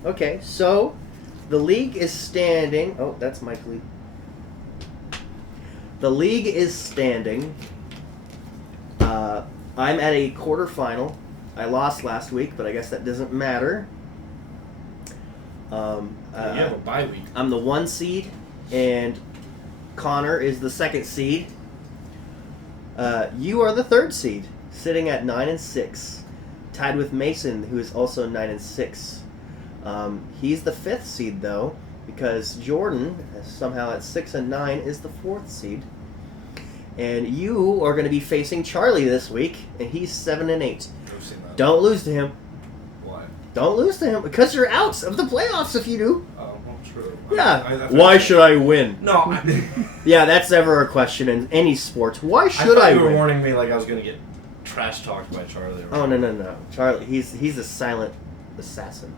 Okay, so the league is standing. Oh, that's Mike Lee. The league is standing. I'm at a quarterfinal. I lost last week, but I guess that doesn't matter. You have a bye week. I'm the 1 seed, and Connor is the 2nd seed. You are the 3rd seed, sitting at 9-6, tied with Mason, who is also 9-6. He's the 5th seed though, because Jordan, somehow at 6-9, is the 4th seed. And you are going to be facing Charlie this week, and he's 7-8. Don't lose to him. Why? Don't lose to him because you're out of the playoffs if you do. Oh, well, true. Yeah. Why should I win? No. Yeah, that's ever a question in any sport. Why should I thought you were win? warning me like I was going to get trash talked by Charlie. Oh no. Charlie, he's a silent assassin.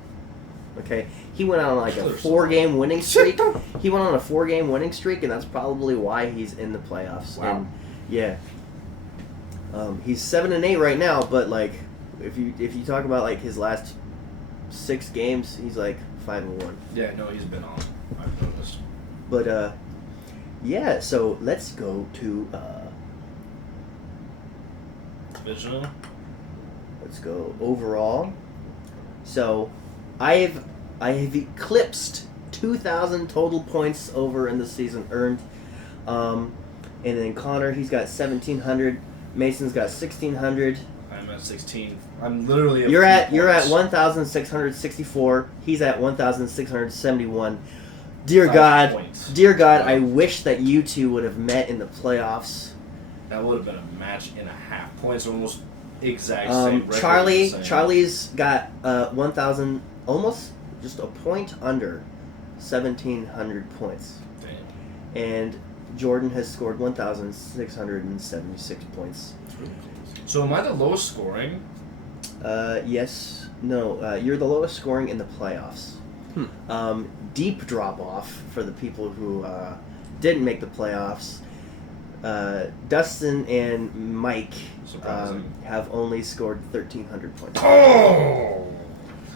Okay, he went on like a 4-game winning streak. He went on a 4-game winning streak, and that's probably why he's in the playoffs. Wow. And yeah, he's 7-8 right now. But like, if you talk about like his last 6 games, he's like 5-1. Yeah, no, he's been on. I've noticed. But yeah. So let's go to Divisional. Let's go overall. So, I've I have eclipsed 2,000 total points over in the season earned. And then Connor, he's got 1,700. Mason's got 1,600. I'm at 16. I'm literally. You're at 1,664. He's at 1,671. Dear God, Points. dear God, I wish that you two would have met in the playoffs. That would have been a match and a half. Points are almost exact same. Record Charlie, the same. Charlie's got 1,000, almost just a point under 1,700 points, Damn. and Jordan has scored 1,676 points. It's really close. So am I the lowest scoring? Yes, no, you're the lowest scoring in the playoffs. Hmm. Deep drop off for the people who didn't make the playoffs. Dustin and Mike Surprising. have only scored 1,300 points. Oh!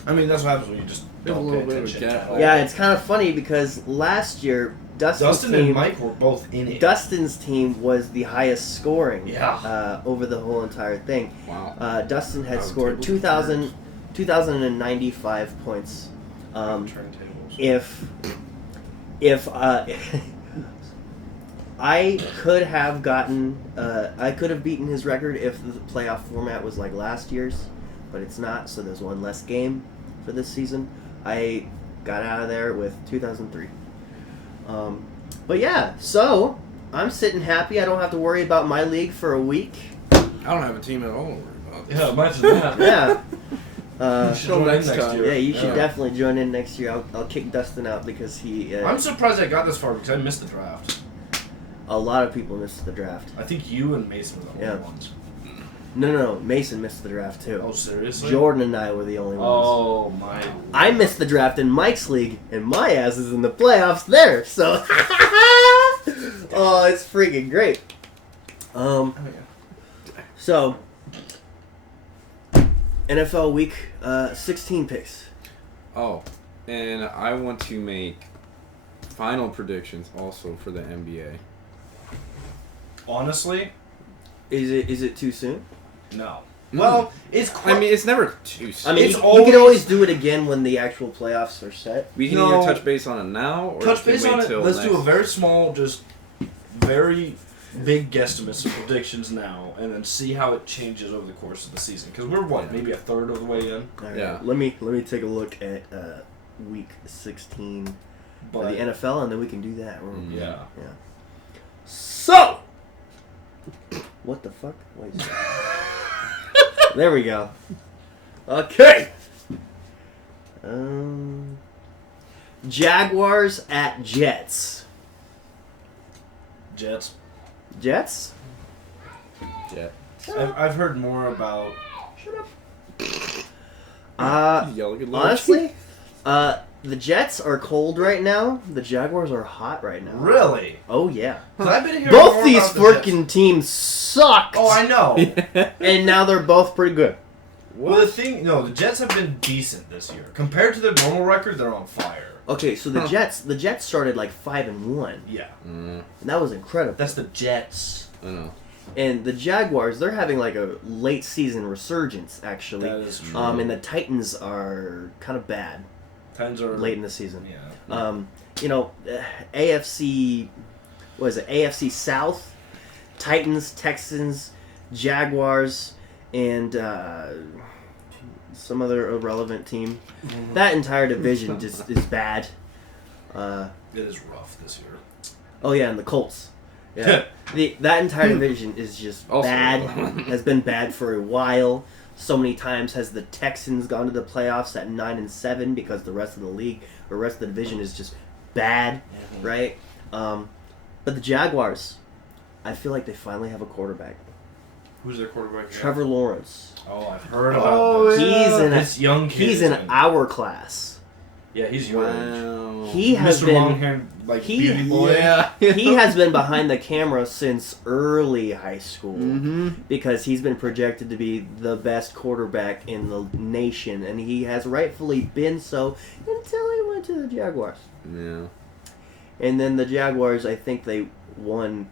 I mean, that's what happens when you just There's a don't little pay bit of a attention. gap. at all. Yeah, it's kind of funny because last year Dustin and Mike were both in it. Dustin's team was the highest scoring Yeah. over the whole entire thing. Wow. Dustin had Wow, scored tables 2,095 points. Turntables. If I could have gotten, I could have beaten his record if the playoff format was like last year's, but it's not. So there's one less game for this season. I got out of there with 2003. But yeah, so I'm sitting happy. I don't have to worry about my league for a week. I don't have a team at all to worry about. Yeah, imagine that. Yeah. You should join in next next time. year. Yeah, you should definitely join in next year. I'll kick Dustin out because he. I'm surprised I got this far because I missed the draft. A lot of people missed the draft. I think you and Mason were the Yeah. only ones. No. Mason missed the draft too. Oh, seriously? Jordan and I were the only ones. Oh, my. I missed the draft in Mike's league, and my ass is in the playoffs there. So, oh, it's freaking great. So, NFL Week 16 picks. Oh, and I want to make final predictions also for the NBA. Honestly, Is it too soon? no. Mm. Well, it's quite. I mean, it's never too soon. I mean, It's you always- can always do it again when the actual playoffs are set. we can No. either touch base on it now or touch we can base wait on it. till Let's next. do a very small, just very big guesstimates and predictions now, and then see how it changes over the course of the season. Because we're what, Yeah. maybe a third of the way in. All right, Yeah. Let me take a look at Week 16 for But the NFL, and then we can do that. yeah. So, what the fuck? Wait. There we go. Okay. Jaguars at Jets. Jets. Jets? Yeah. I've heard more about. Yell like a little Honestly, the Jets are cold right now. The Jaguars are hot right now. Really? Oh yeah. 'Cause I've been hearing Both more these about the freaking Jets. teams sucked. Oh, I know. And now they're both pretty good. Well, the thing, no, the Jets have been decent this year compared to their normal record. They're on fire. Okay, so the Jets started like 5-1, Yeah, and that was incredible. that's the Jets. I know. And the Jaguars, they're having like a late season resurgence actually. That is true. And the Titans are kind of bad Titans are late in the season. Yeah. AFC, what is it? AFC South, Titans, Texans, Jaguars, and some other irrelevant team. That entire division just is bad. It is rough this year. Oh yeah, and the Colts. Yeah, that entire division is just Also- bad. Has been bad for a while. So many times has the Texans gone to the playoffs at 9-7 because the rest of the league or rest of the division is just bad, right? But the Jaguars, I feel like they finally have a quarterback. Who's their quarterback? again? Trevor Lawrence. Oh, I've heard about Oh, this. yeah. He's in This young kid. he's is in our class. Yeah, he's your age. Wow. He has Mr. been Longhand, like beauty boy. Yeah. he has been behind the camera since early high school. Mm-hmm. Because he's been projected to be the best quarterback in the nation, and he has rightfully been so until he went to the Jaguars. Yeah. And then the Jaguars, I think they won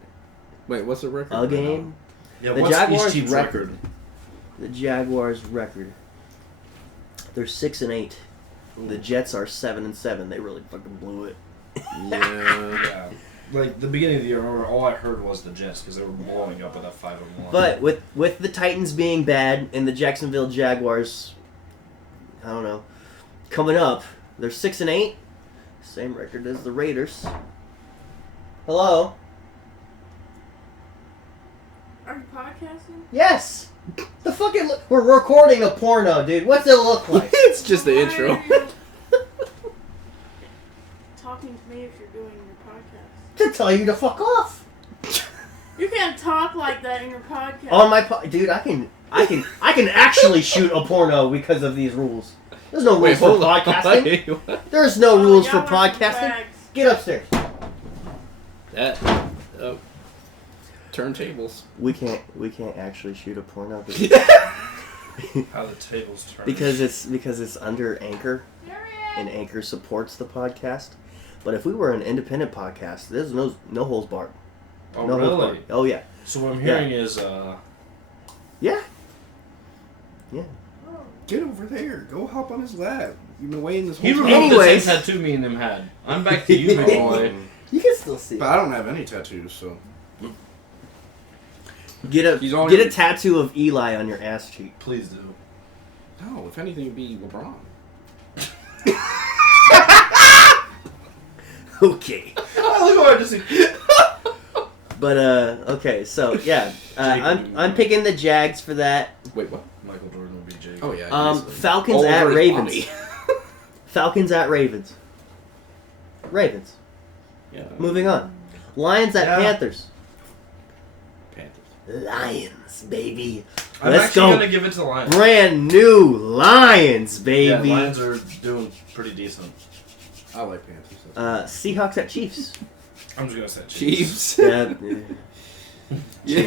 Wait, what's the record? a game. Yeah, The what's Jaguars' each team's record. The Jaguars' record. They're 6-8. The Jets are 7-7. They really fucking blew it. Yeah. Like, the beginning of the year, I remember all I heard was the Jets because they were blowing up with that 5-1. But with the Titans being bad and the Jacksonville Jaguars, I don't know, coming up, they're 6-8. Same record as the Raiders. Hello? Are you podcasting? Yes! The fucking... We're recording a porno, dude. What's it look like? It's just the Why intro. are you talking to me if you're doing your podcast? To tell you to fuck off. You can't talk like that in your podcast. On my dude, I can actually shoot a porno because of these rules. There's no rules for podcasting. There's no rules for y'all are some podcasting. fags. Get upstairs. That. Oh. Turntables. We can't actually shoot a porno How the tables turn. because it's under Anchor, Period. and Anchor supports the podcast. But if we were an independent podcast, there's no holds barred. Oh, No holds really? barred. Oh yeah. So what I'm hearing is, Yeah. Get over there. Go hop on his lap. You've been waiting this whole he time. removed Anyways. the same tattoo me and him had. I'm back to you, big boy. You can still see But it. I don't have any tattoos, so. He's only- Get a tattoo of Eli on your ass cheek. Please do. No, if anything, it'd be LeBron. Okay. I look at just But okay, so yeah, I'm picking the Jags for that. Wait, what? Michael Jordan would be Jake. Oh, yeah. easily. Falcons All at over his Ravens. body. Falcons at Ravens. Ravens. Yeah. Moving on. Lions at Yeah. Panthers. Panthers. Lions, baby. I'm Let's actually go. gonna give it to the Lions. Brand new Lions, baby. Yeah, Lions are doing pretty decent. I like Panthers. Seahawks at Chiefs. I'm just gonna say Chiefs. Yeah, Yeah.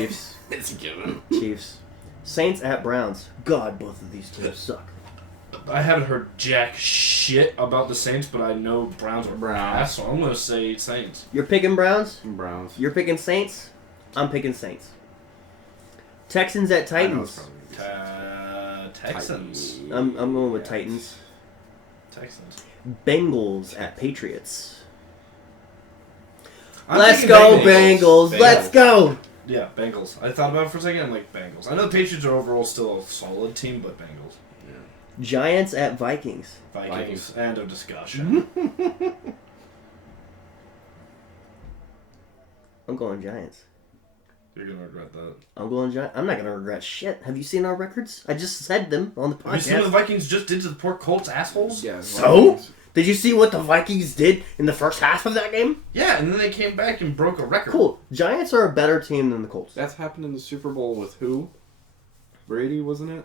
Chiefs. It's a given. Chiefs. Saints at Browns. God, both of these teams suck. I haven't heard jack shit about the Saints, but I know Browns are Browns. ass, so I'm gonna say Saints. You're picking Browns? Browns. You're picking Saints? I'm picking Saints. Texans at I know it's Titans. probably Texans. I'm going with Titans. Texans. Bengals at Patriots. I'm Let's thinking go, Bengals. Let's go. Yeah, Bengals. I thought about it for a second. I'm like Bengals. I know the Patriots are overall still a solid team, but Bengals. Giants at Vikings. Vikings. End of discussion. I'm going Giants. You're gonna regret that. I'm going Giants. I'm not going to regret shit. Have you seen our records? I just said them on the Have you seen what the podcast. Vikings just did to the poor Colts assholes? Yeah. So? Did you see what the Vikings did in the first half of that game? Yeah, and then they came back and broke a record. Cool. Giants are a better team than the Colts. That's happened in the Super Bowl with who? Brady, wasn't it?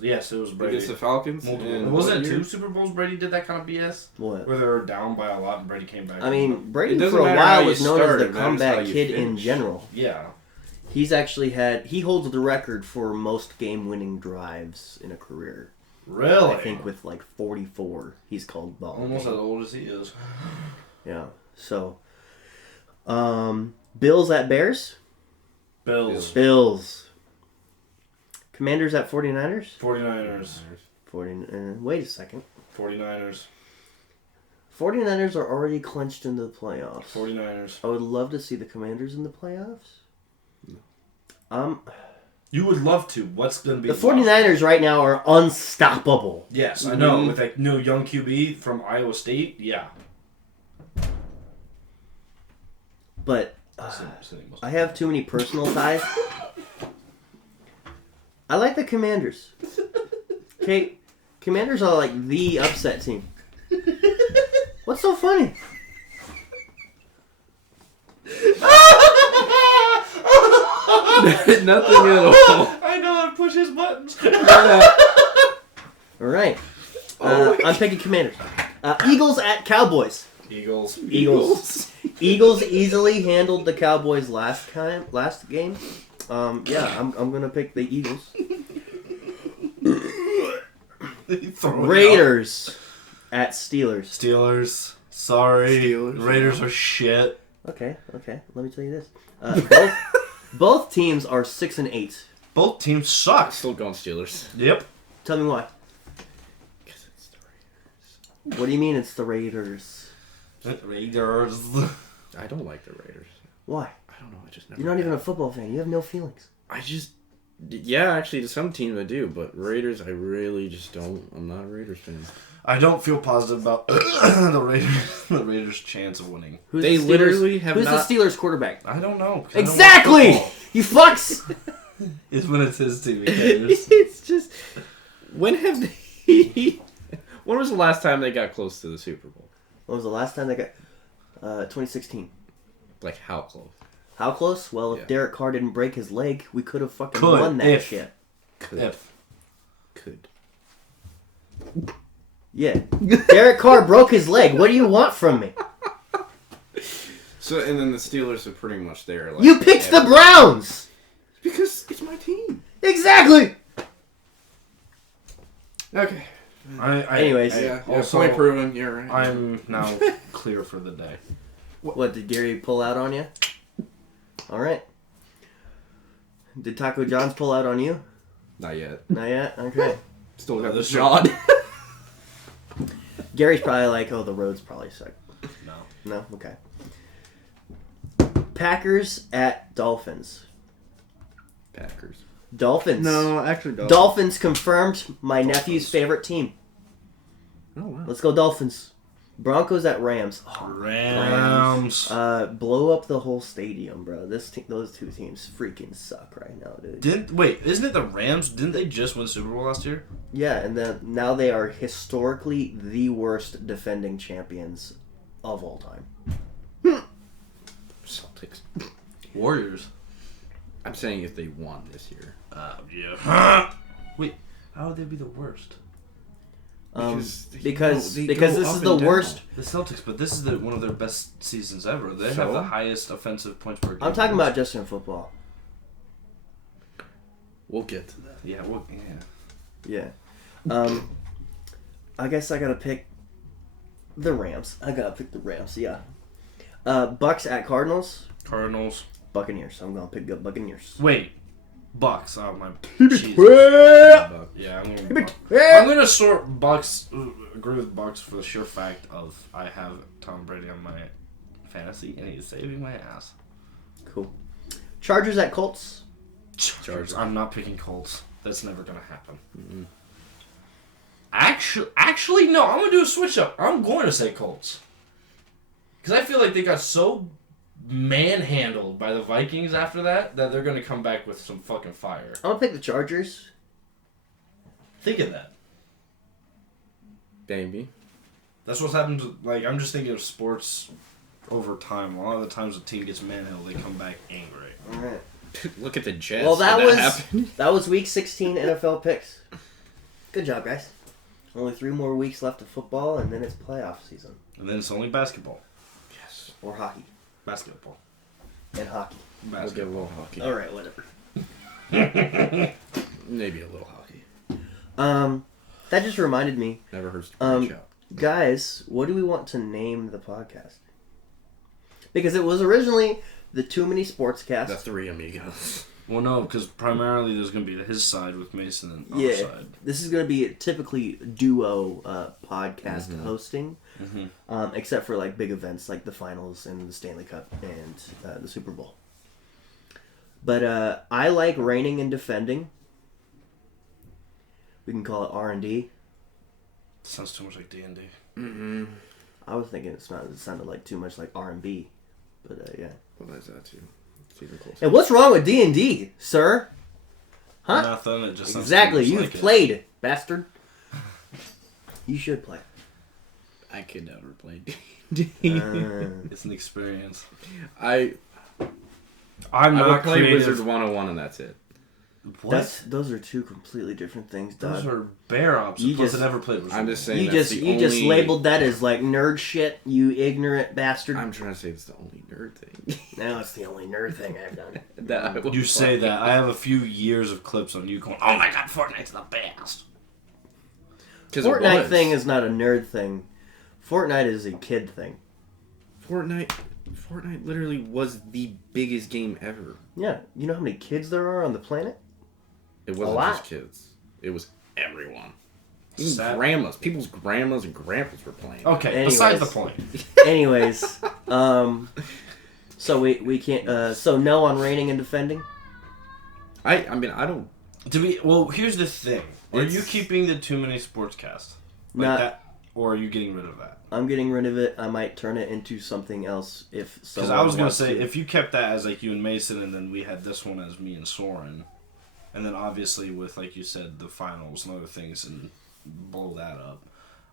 Yes, it was Brady. Against the Falcons. Multiple. Wasn't it 2 Super Bowls Brady did that kind of BS? What? Where they were down by a lot and Brady came back. I mean, Brady It doesn't for a matter how while you was known start, as the it matters how comeback you kid in finish. general. Yeah. He holds the record for most game-winning drives in a career. Really? I think with like 44, he's called ball. Almost as old as he is. Yeah. So, Bills at Bears. Bills. Bills. Commanders at 49ers. 49ers. Wait a second. 49ers. 49ers are already clinched into the playoffs. 49ers. I would love to see the Commanders in the playoffs. You would love to. What's going to be The 49ers right now are unstoppable. Yes, I know. With that new young QB from Iowa State, yeah. But I have too many personal ties. I like the Commanders. Okay, Commanders are like the upset team. What's so funny? Nothing at all. I know how to push his buttons. All right. I'm picking Commanders. Eagles at Cowboys. Eagles. Eagles easily handled the Cowboys last game. Yeah, I'm gonna pick the Eagles. Raiders at Steelers. Steelers. Sorry. Steelers. Raiders are shit. Okay. Let me tell you this. Both teams are 6-8. Both teams suck. Still going Steelers. Yep. Tell me why. Because it's the Raiders. What do you mean it's the Raiders? Raiders. I don't like the Raiders. Why? I don't know. I just never. You're not even a football fan. You have no feelings. Yeah, actually, to some teams I do, but Raiders, I really just don't. I'm not a Raiders fan. I don't feel positive about the Raiders' chance of winning. Who's They the Steelers, literally have Who's not- the Steelers quarterback? I don't know. 'Cause I don't watch Exactly! football. You fucks! It's when it's his team. He cares. It's just. When have they. When was the last time they got close to the Super Bowl? When was the last time they got... 2016. Like, how close? How close? Well, if Yeah. Derek Carr didn't break his leg, we could have fucking Could, won that if. shit. Could. Yeah. Derek Carr broke his leg. What do you want from me? So, and then the Steelers are pretty much there. Like, You picked the Browns! Because it's my team. Exactly! Okay. Anyways. Yeah, Also, point proven. You're right. I'm now clear for the day. What, did Gary pull out on you? Alright. Did Taco John's pull out on you? Not yet. Not yet? Okay. Still got the This shot. Gary's probably like, oh, the road's probably suck. No. No? Okay. Packers at Dolphins. Packers. Dolphins. actually, Dolphins confirmed my nephew's favorite team. Oh, wow. Let's go Dolphins. Broncos at Rams. Oh, Rams. blow up the whole stadium, bro. Those two teams freaking suck right now, dude. Isn't it the Rams? Didn't they just win the Super Bowl last year? Yeah, and then now they are historically the worst defending champions of all time. Celtics. Warriors. I'm saying if they won this year. Yeah. Wait, how would they be the worst? Because they this go is up the and down. worst. The Celtics, but this is one of their best seasons ever. They So? have the highest offensive points per game. I'm talking about just in football. We'll get to that. Yeah, well, yeah. Yeah. I guess I gotta pick the Rams. Yeah. Bucks at Cardinals. Cardinals. Buccaneers. I'm gonna pick the Buccaneers. Wait, Bucks. Oh my. Yeah. Yeah, I'm gonna sort Bucks. Agree with Bucks for the sheer fact of I have Tom Brady on my fantasy and he's saving my ass. Cool. Chargers at Colts. Chargers. I'm not picking Colts. That's never gonna happen. Mm-hmm. Actually, no. I'm gonna do a switch up. I'm going to say Colts because I feel like they got so manhandled by the Vikings after that they're gonna come back with some fucking fire. I'm gonna pick the Chargers. Think of that. Maybe. That's what's happened to, like, I'm just thinking of sports over time. A lot of the times a team gets manhandled, they come back angry. All right. Look at the Jets. Well, that Did was that was week 16 NFL picks. Good job, guys. Only 3 more weeks left of football, and then it's playoff season. And then it's only basketball. Yes. Or hockey. Basketball. And hockey. We'll get a Basketball. little hockey. All right, whatever. Maybe a little hockey. That just reminded me, Never hurts to reach out. guys. What do we want to name the podcast? Because it was originally the Too Many Sportscast. The Three Amigos. Well, no, because primarily there's going to be his side with Mason and our Yeah, side. this is going to be typically duo podcast Mm-hmm. hosting, except for like big events like the finals and the Stanley Cup and the Super Bowl. But I like reigning and defending. We can call it R&D. Sounds too much like D&D. Mm-hmm. I was thinking it sounded like too much like R&B, but yeah. Well, that's that too. It's even closer. And what's wrong with D&D, sir? Huh? Nothing. It just sounds Exactly. too much You've like played, bastard. You should play. I could never play Uh, It's an experience. I'm I not play Wizards 101 and that's it. What? those are two completely different things, Those dog. are bear ops. You Plus, just- I never played with I'm just saying You that's just the you just only- labeled that as like nerd shit, you ignorant bastard. I'm trying to say it's the only nerd thing. Now it's the only nerd thing I've done. that I will You say play. that. I have a few years of clips on you going, oh my god, Fortnite's the best. 'Cause it Fortnite was. thing is not a nerd thing. Fortnite is a kid thing. Fortnite literally was the biggest game ever. Yeah, you know how many kids there are on the planet? It wasn't lot. just kids. It was everyone. Even Sad. grandmas. People's grandmas and grandpas were playing. Okay, Anyways. besides the point. Anyways, so we can't. So no on reigning and defending. I mean, I don't. Well, here's the thing. Are you It's- keeping the Too Many Sportscast? Like Not- that? Or are you getting rid of that? I'm getting rid of it. I might turn it into something else if Because someone I was going to wants say, if you kept that as like you and Mason, and then we had this one as me and Soren, and then obviously with, like you said, the finals and other things, and blow that up,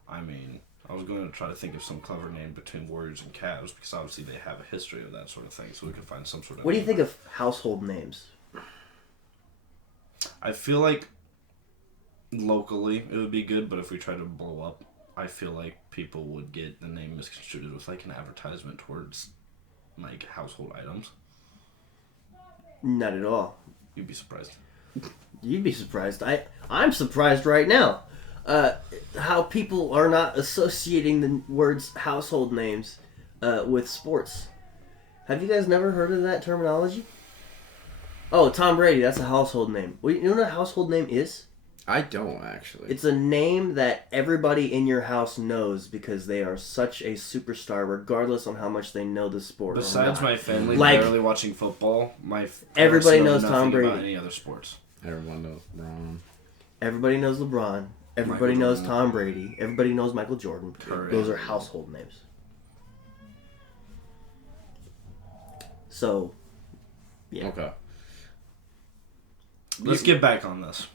I mean, I was going to try to think of some clever name between Warriors and Cavs, because obviously they have a history of that sort of thing, so we could find some sort of What do you name. think of household names? I feel like locally it would be good, but if we try to blow up, I feel like people would get the name misconstrued with like an advertisement towards like household items. Not at all. You'd be surprised. You'd be surprised. I'm surprised right now. How people are not associating the words household names with sports. Have you guys never heard of that terminology? Oh, Tom Brady, that's a household name. Well, you know what a household name is? I don't actually. It's a name that everybody in your house knows because they are such a superstar, regardless on how much they know the sport. or Besides not. my family Like- barely watching football, my Everybody parents knows know Tom nothing about Brady. any other sports. Everyone knows Ron. Everybody knows LeBron. Everybody Michael knows Jordan. Tom Brady. Everybody knows Michael Jordan. Correct. Those are household names. So, yeah. Okay. Let's get back on this.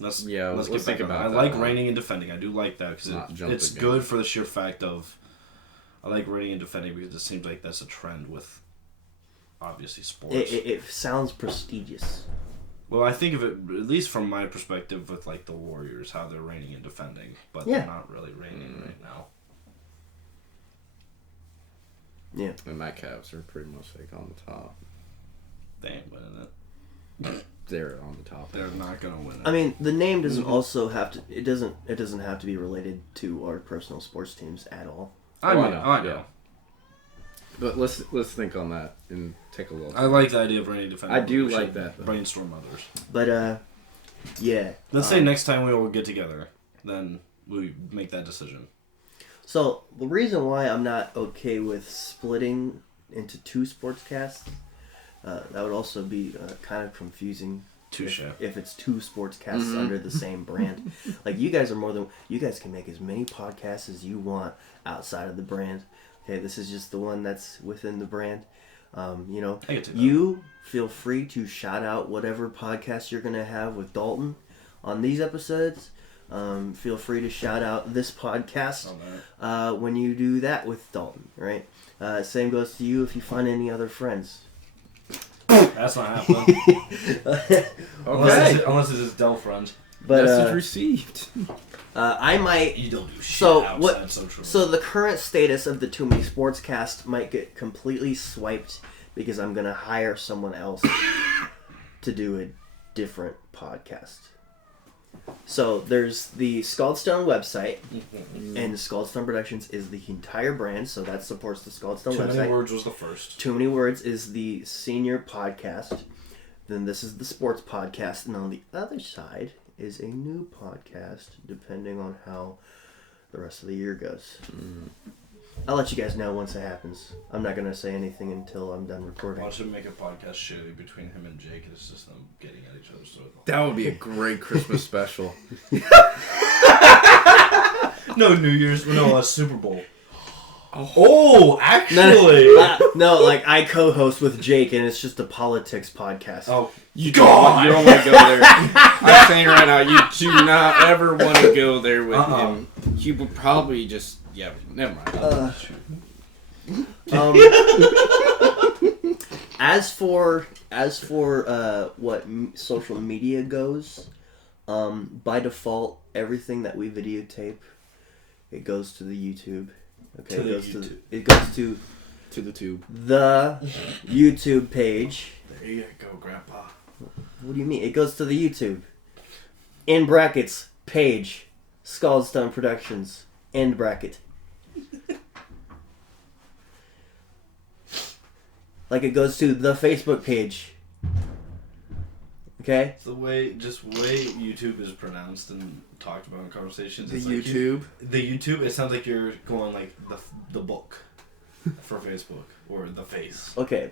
Let's Yeah, Let's let's get back think on about that. I like that. reigning and defending. I do like that because Not jump it's the gun. good for the sheer fact of I like reigning and defending because it seems like that's a trend with obviously sports. It sounds prestigious. Well, I think of it at least from my perspective with like the Warriors, how they're reigning and defending, but Yeah. they're not really reigning right now. Yeah. And my Cavs are pretty much like on the top. They ain't winning it. They're on the top. They're not gonna win it. I mean, the name doesn't also have to. It doesn't have to be related to our personal sports teams at all. I Oh, I know. know, I know. yeah. But let's think on that and take a look. I like the idea of reigning and defending. I do We like should that, though. Brainstorm others. But yeah. Let's say next time we all get together, then we make that decision. So the reason why I'm not okay with splitting into two sportscasts, that would also be kind of confusing. Touche. If it's two sportscasts under the same brand, like you guys can make as many podcasts as you want outside of the brand. Okay, this is just the one that's within the brand. I get to that. You feel free to shout out whatever podcast you're gonna have with Dalton on these episodes. Feel free to shout out this podcast when you do that with Dalton. Right. Same goes to you if you find any other friends. That's not happening. Okay. Unless it's his Dell friend. But Message received. I might. You don't do shit So outside what? social So the current status of the Too Many Sportscast might get completely swiped because I'm gonna hire someone else to do a different podcast. So there's the Scald Stone website, and Scald Stone Productions is the entire brand, so that supports the Scald Stone Too website. Many Words was the first. Too Many Words is the senior podcast. Then this is the sports podcast, and on the other side is a new podcast, depending on how the rest of the year goes. I'll let you guys know once it happens. I'm not gonna say anything until I'm done recording. Why don't you make a podcast shitty between him and Jake, and it's just them getting at each other's throats. That would be a great Christmas special. No New Year's, no Super Bowl. Oh, actually. No, like I co-host with Jake, and it's just a politics podcast. Oh, You don't want to go there. I'm saying right now, you do not ever want to go there with him. He would probably just, never mind. As for what social media goes, by default, everything that we videotape, it goes to the YouTube. Okay, To it the goes YouTube. it goes to To the tube. the YouTube page. there you go, Grandpa. What do you mean? It goes to the YouTube. In brackets, page, Scald Stone Productions, end bracket. Like it goes to the Facebook page. Okay? It's the way YouTube is pronounced and talked about in conversations. The It's like YouTube. the YouTube. It sounds like you're going like the book for Facebook or the face. Okay.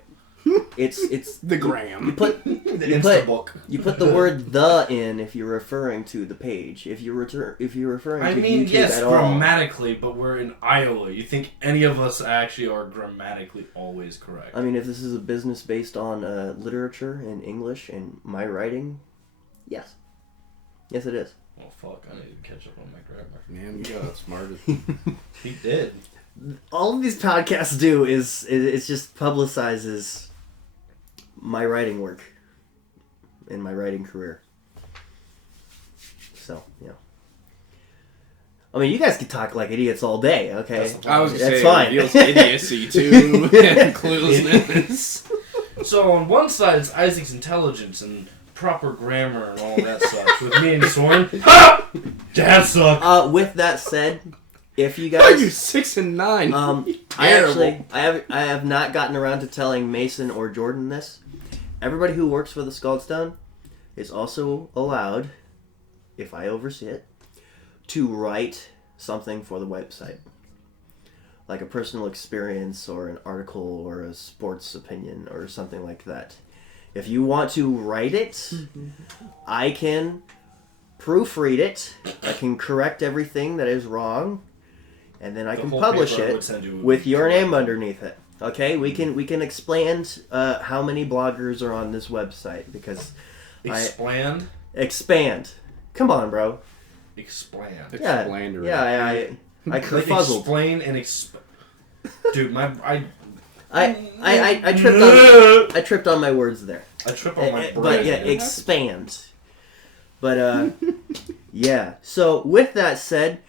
It's The gram. You put Instabook. you put the word "the" in if you're referring to the page. If you're referring I to mean, YouTube yes, at all. grammatically, but we're in Iowa. You think any of us actually are grammatically always correct? I mean, if this is a business based on literature and English and my writing, yes. Yes, it is. Well, fuck, I need to catch up on my grammar. Man, you got outsmarted. He did. All of these podcasts do is it just publicizes my writing work and my writing career. So, yeah. I mean, you guys can talk like idiots all day, okay? I was gonna That's say, fine. it reveals idiocy too, and cluelessness. So on one side, it's Isaac's intelligence and proper grammar and all that such. With me and Soren, dad suck. With that said, if you Are you guys 6 and 9? I have not gotten around to telling Mason or Jordan this. Everybody who works for the Scaldstone is also allowed, if I oversee it, to write something for the website. Like a personal experience or an article or a sports opinion or something like that. If you want to write it, I can proofread it. I can correct everything that is wrong, and then I can publish it with your name underneath it. Okay, we can expand how many bloggers are on this website because expand. Come on, bro. Explain. Yeah, Explander. I Like kerfuzzled. explain and dude, I tripped on I tripped on my words there. I trip on my brain. But yeah, expand. But yeah. So with that said,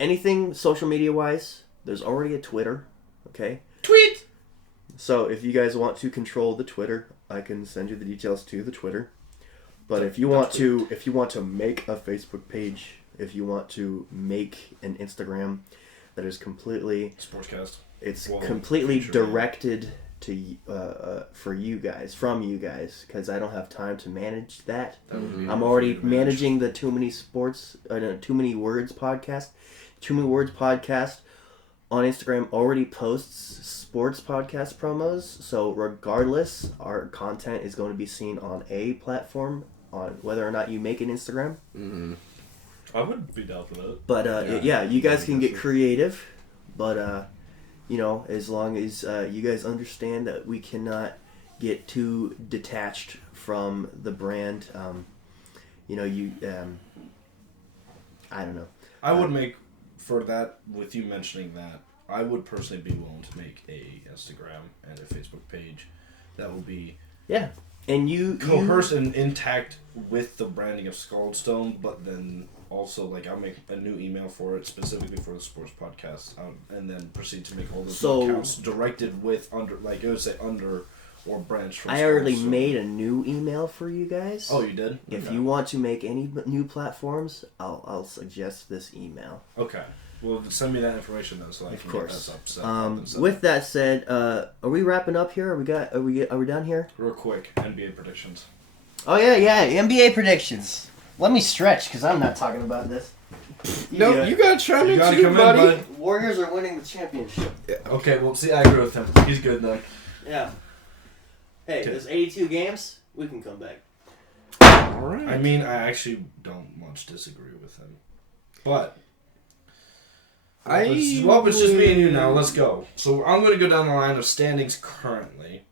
anything social media wise, there's already a Twitter. Okay. Tweet. So if you guys want to control the Twitter, I can send you the details to the Twitter. But if you want to make a Facebook page, if you want to make an Instagram that is completely Sportscast. It's Well, completely future, directed to from you guys, because I don't have time to manage that. That would be I'm for already you to manage. managing the Too Many Words podcast. Too Many Words podcast on Instagram already posts sports podcast promos. So regardless, our content is going to be seen on a platform, on whether or not you make an Instagram. Mm-hmm. I would be down for that. But yeah, you guys can get so. creative, but as long as you guys understand that we cannot get too detached from the brand, I don't know. I would make, for that, with you mentioning that, I would personally be willing to make a Instagram and a Facebook page that will be And you coerced and intact with the branding of Scaldstone, but then also I'll make a new email for it specifically for the sports podcast, and then proceed to make all those accounts directed with under or branch from. I already Scaldstone. made a new email for you guys. Oh, you did? If Okay. you want to make any new platforms, I'll suggest this email. Okay. Well, send me that information then, so I can get that set up. With that said, are we wrapping up here? Are we done here? Real quick, NBA predictions. Oh yeah, NBA predictions. Let me stretch because I'm not talking about this. No, you gotta chime in gotta too, come in, buddy. bud. Warriors are winning the championship. Okay, well, see, I agree with him. He's good then. Yeah. Hey, Okay. there's 82 games. We can come back. All right. I mean, I actually don't much disagree with him. But, it's just me and you now. Let's go. So I'm going to go down the line of standings currently.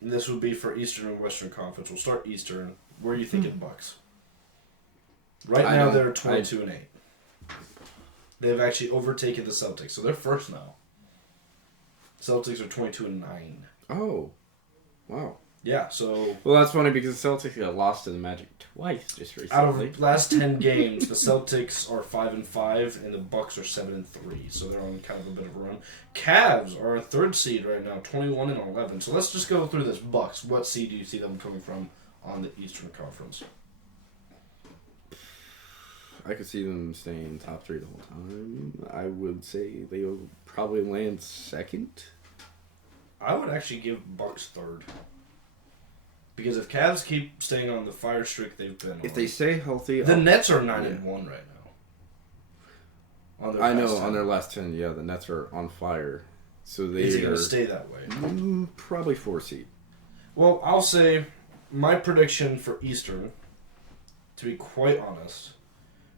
And this would be for Eastern and Western Conference. We'll start Eastern. Where are you thinking Bucks? Right now, they're 22-8. They've actually overtaken the Celtics, so they're first now. Celtics are 22-9. Oh, wow. Yeah, so Well, that's funny because the Celtics got lost to the Magic twice just recently. out of the last 10 games, the Celtics are 5-5 and the Bucks are 7-3. So they're on kind of a bit of a run. Cavs are a third seed right now, 21-11. So let's just go through this. Bucks, what seed do you see them coming from on the Eastern Conference? I could see them staying top 3 the whole time. I would say they will probably land second. I would actually give Bucks third. Because if Cavs keep staying on the fire streak they've been on, If they stay healthy, the Nets are 9-1 right now. On their I know past 10. on their last 10, yeah, the Nets are on fire. So they Is it are going to stay that way? Probably 4 seed. Well, I'll say my prediction for Eastern, to be quite honest,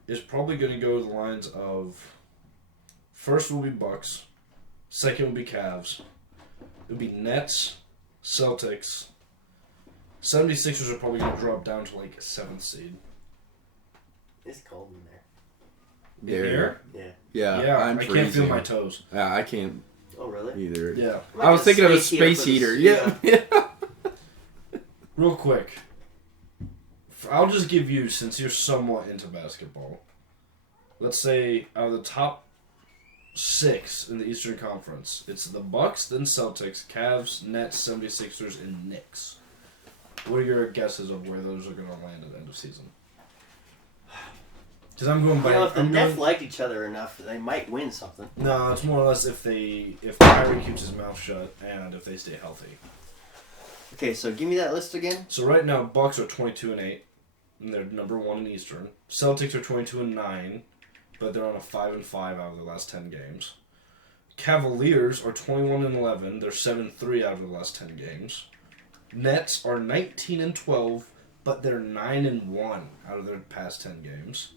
is probably going to go the lines of first will be Bucks, second will be Cavs, it will be Nets, Celtics, 76ers are probably going to drop down to like a 7th seed. It's cold in there. Here? Yeah. Yeah, I'm I freezing. can't feel my toes. Yeah, I can't Oh, really? either. Yeah. Like I was thinking of a space for the- heater. Yeah. Real quick, I'll just give you, since you're somewhat into basketball, let's say out of the top 6 in the Eastern Conference, it's the Bucks, then Celtics, Cavs, Nets, 76ers, and Knicks. What are your guesses of where those are going to land at the end of season? Because I'm going by... If the Nets liked each other enough, they might win something. No, it's more or less if Kyrie keeps his mouth shut and if they stay healthy. Okay, so give me that list again. So right now, Bucks are 22-8, and they're number 1 in Eastern. Celtics are 22-9, but they're on a 5-5 out of their last 10 games. Cavaliers are 21-11, they're 7-3 out of the last 10 games. Nets are 19-12, but they're 9-1 out of their past 10 games.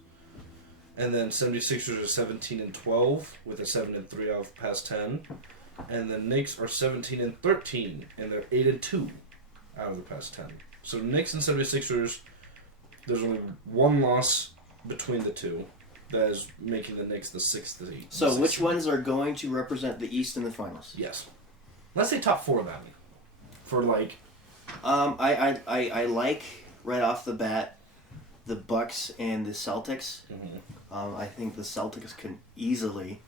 And then 76ers are 17-12 with a 7-3 out of past 10. And the Knicks are 17-13 and they're 8-2 out of the past 10. So Knicks and 76ers, there's only one loss between the two. That is making the Knicks the 6th seed. So which ones are going to represent the East in the finals? Yes. Let's say top 4 then. For like... I like right off the bat the Bucks and the Celtics. Mm-hmm. I think the Celtics can easily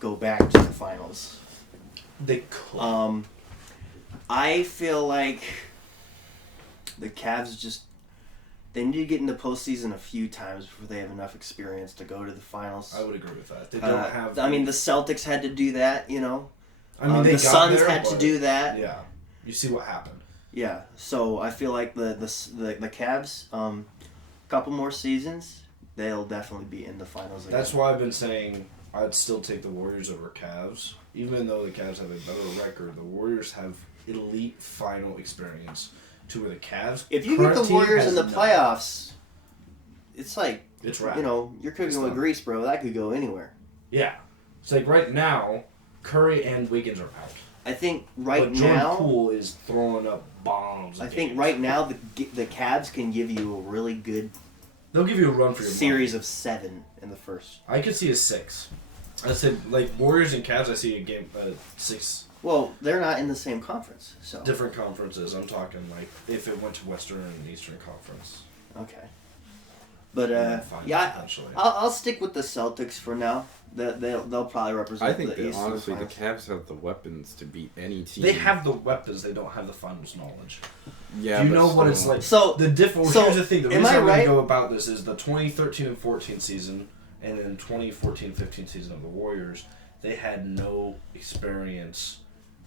go back to the finals. They could. I feel like the Cavs they need to get in the postseason a few times before they have enough experience to go to the finals. I would agree with that. They don't have... I mean, the Celtics had to do that, you know. I mean, they the got Suns there, had to but- do that. Yeah. You see what happened. Yeah, so I feel like the Cavs, couple more seasons, they'll definitely be in the finals again. That's why I've been saying I'd still take the Warriors over Cavs. Even though the Cavs have a better record, the Warriors have elite final experience to where the Cavs... If you get current the team Warriors has in the none. playoffs, it's like, It's right. you know, you're cooking It's with done. grease, bro. That could go anywhere. Yeah. It's like right now, Curry and Wiggins are out. I think right But Jordan now, Poole is throwing up bombs. I in think games. right now the Cavs can give you a really good They'll give you a run for your series money. of 7 in the first. I could see a 6. I said, like, Warriors and Cavs, I see a game 6 Well, they're not in the same conference, so different conferences. I'm talking, like, if it went to Western and Eastern Conference. okay. But And then finals, yeah, potentially. I'll stick with the Celtics for now. They'll probably represent I think the that East. honestly, in the the finals. Cavs have the weapons to beat any team. They have the weapons, they don't have the finals knowledge. Yeah, Do you but know what still. it's like? So The difference. So, Here's the thing. The am reason I I'm going right? to go about this is the 2013 and 14 season, and then 2014-15 season of the Warriors. They had no experience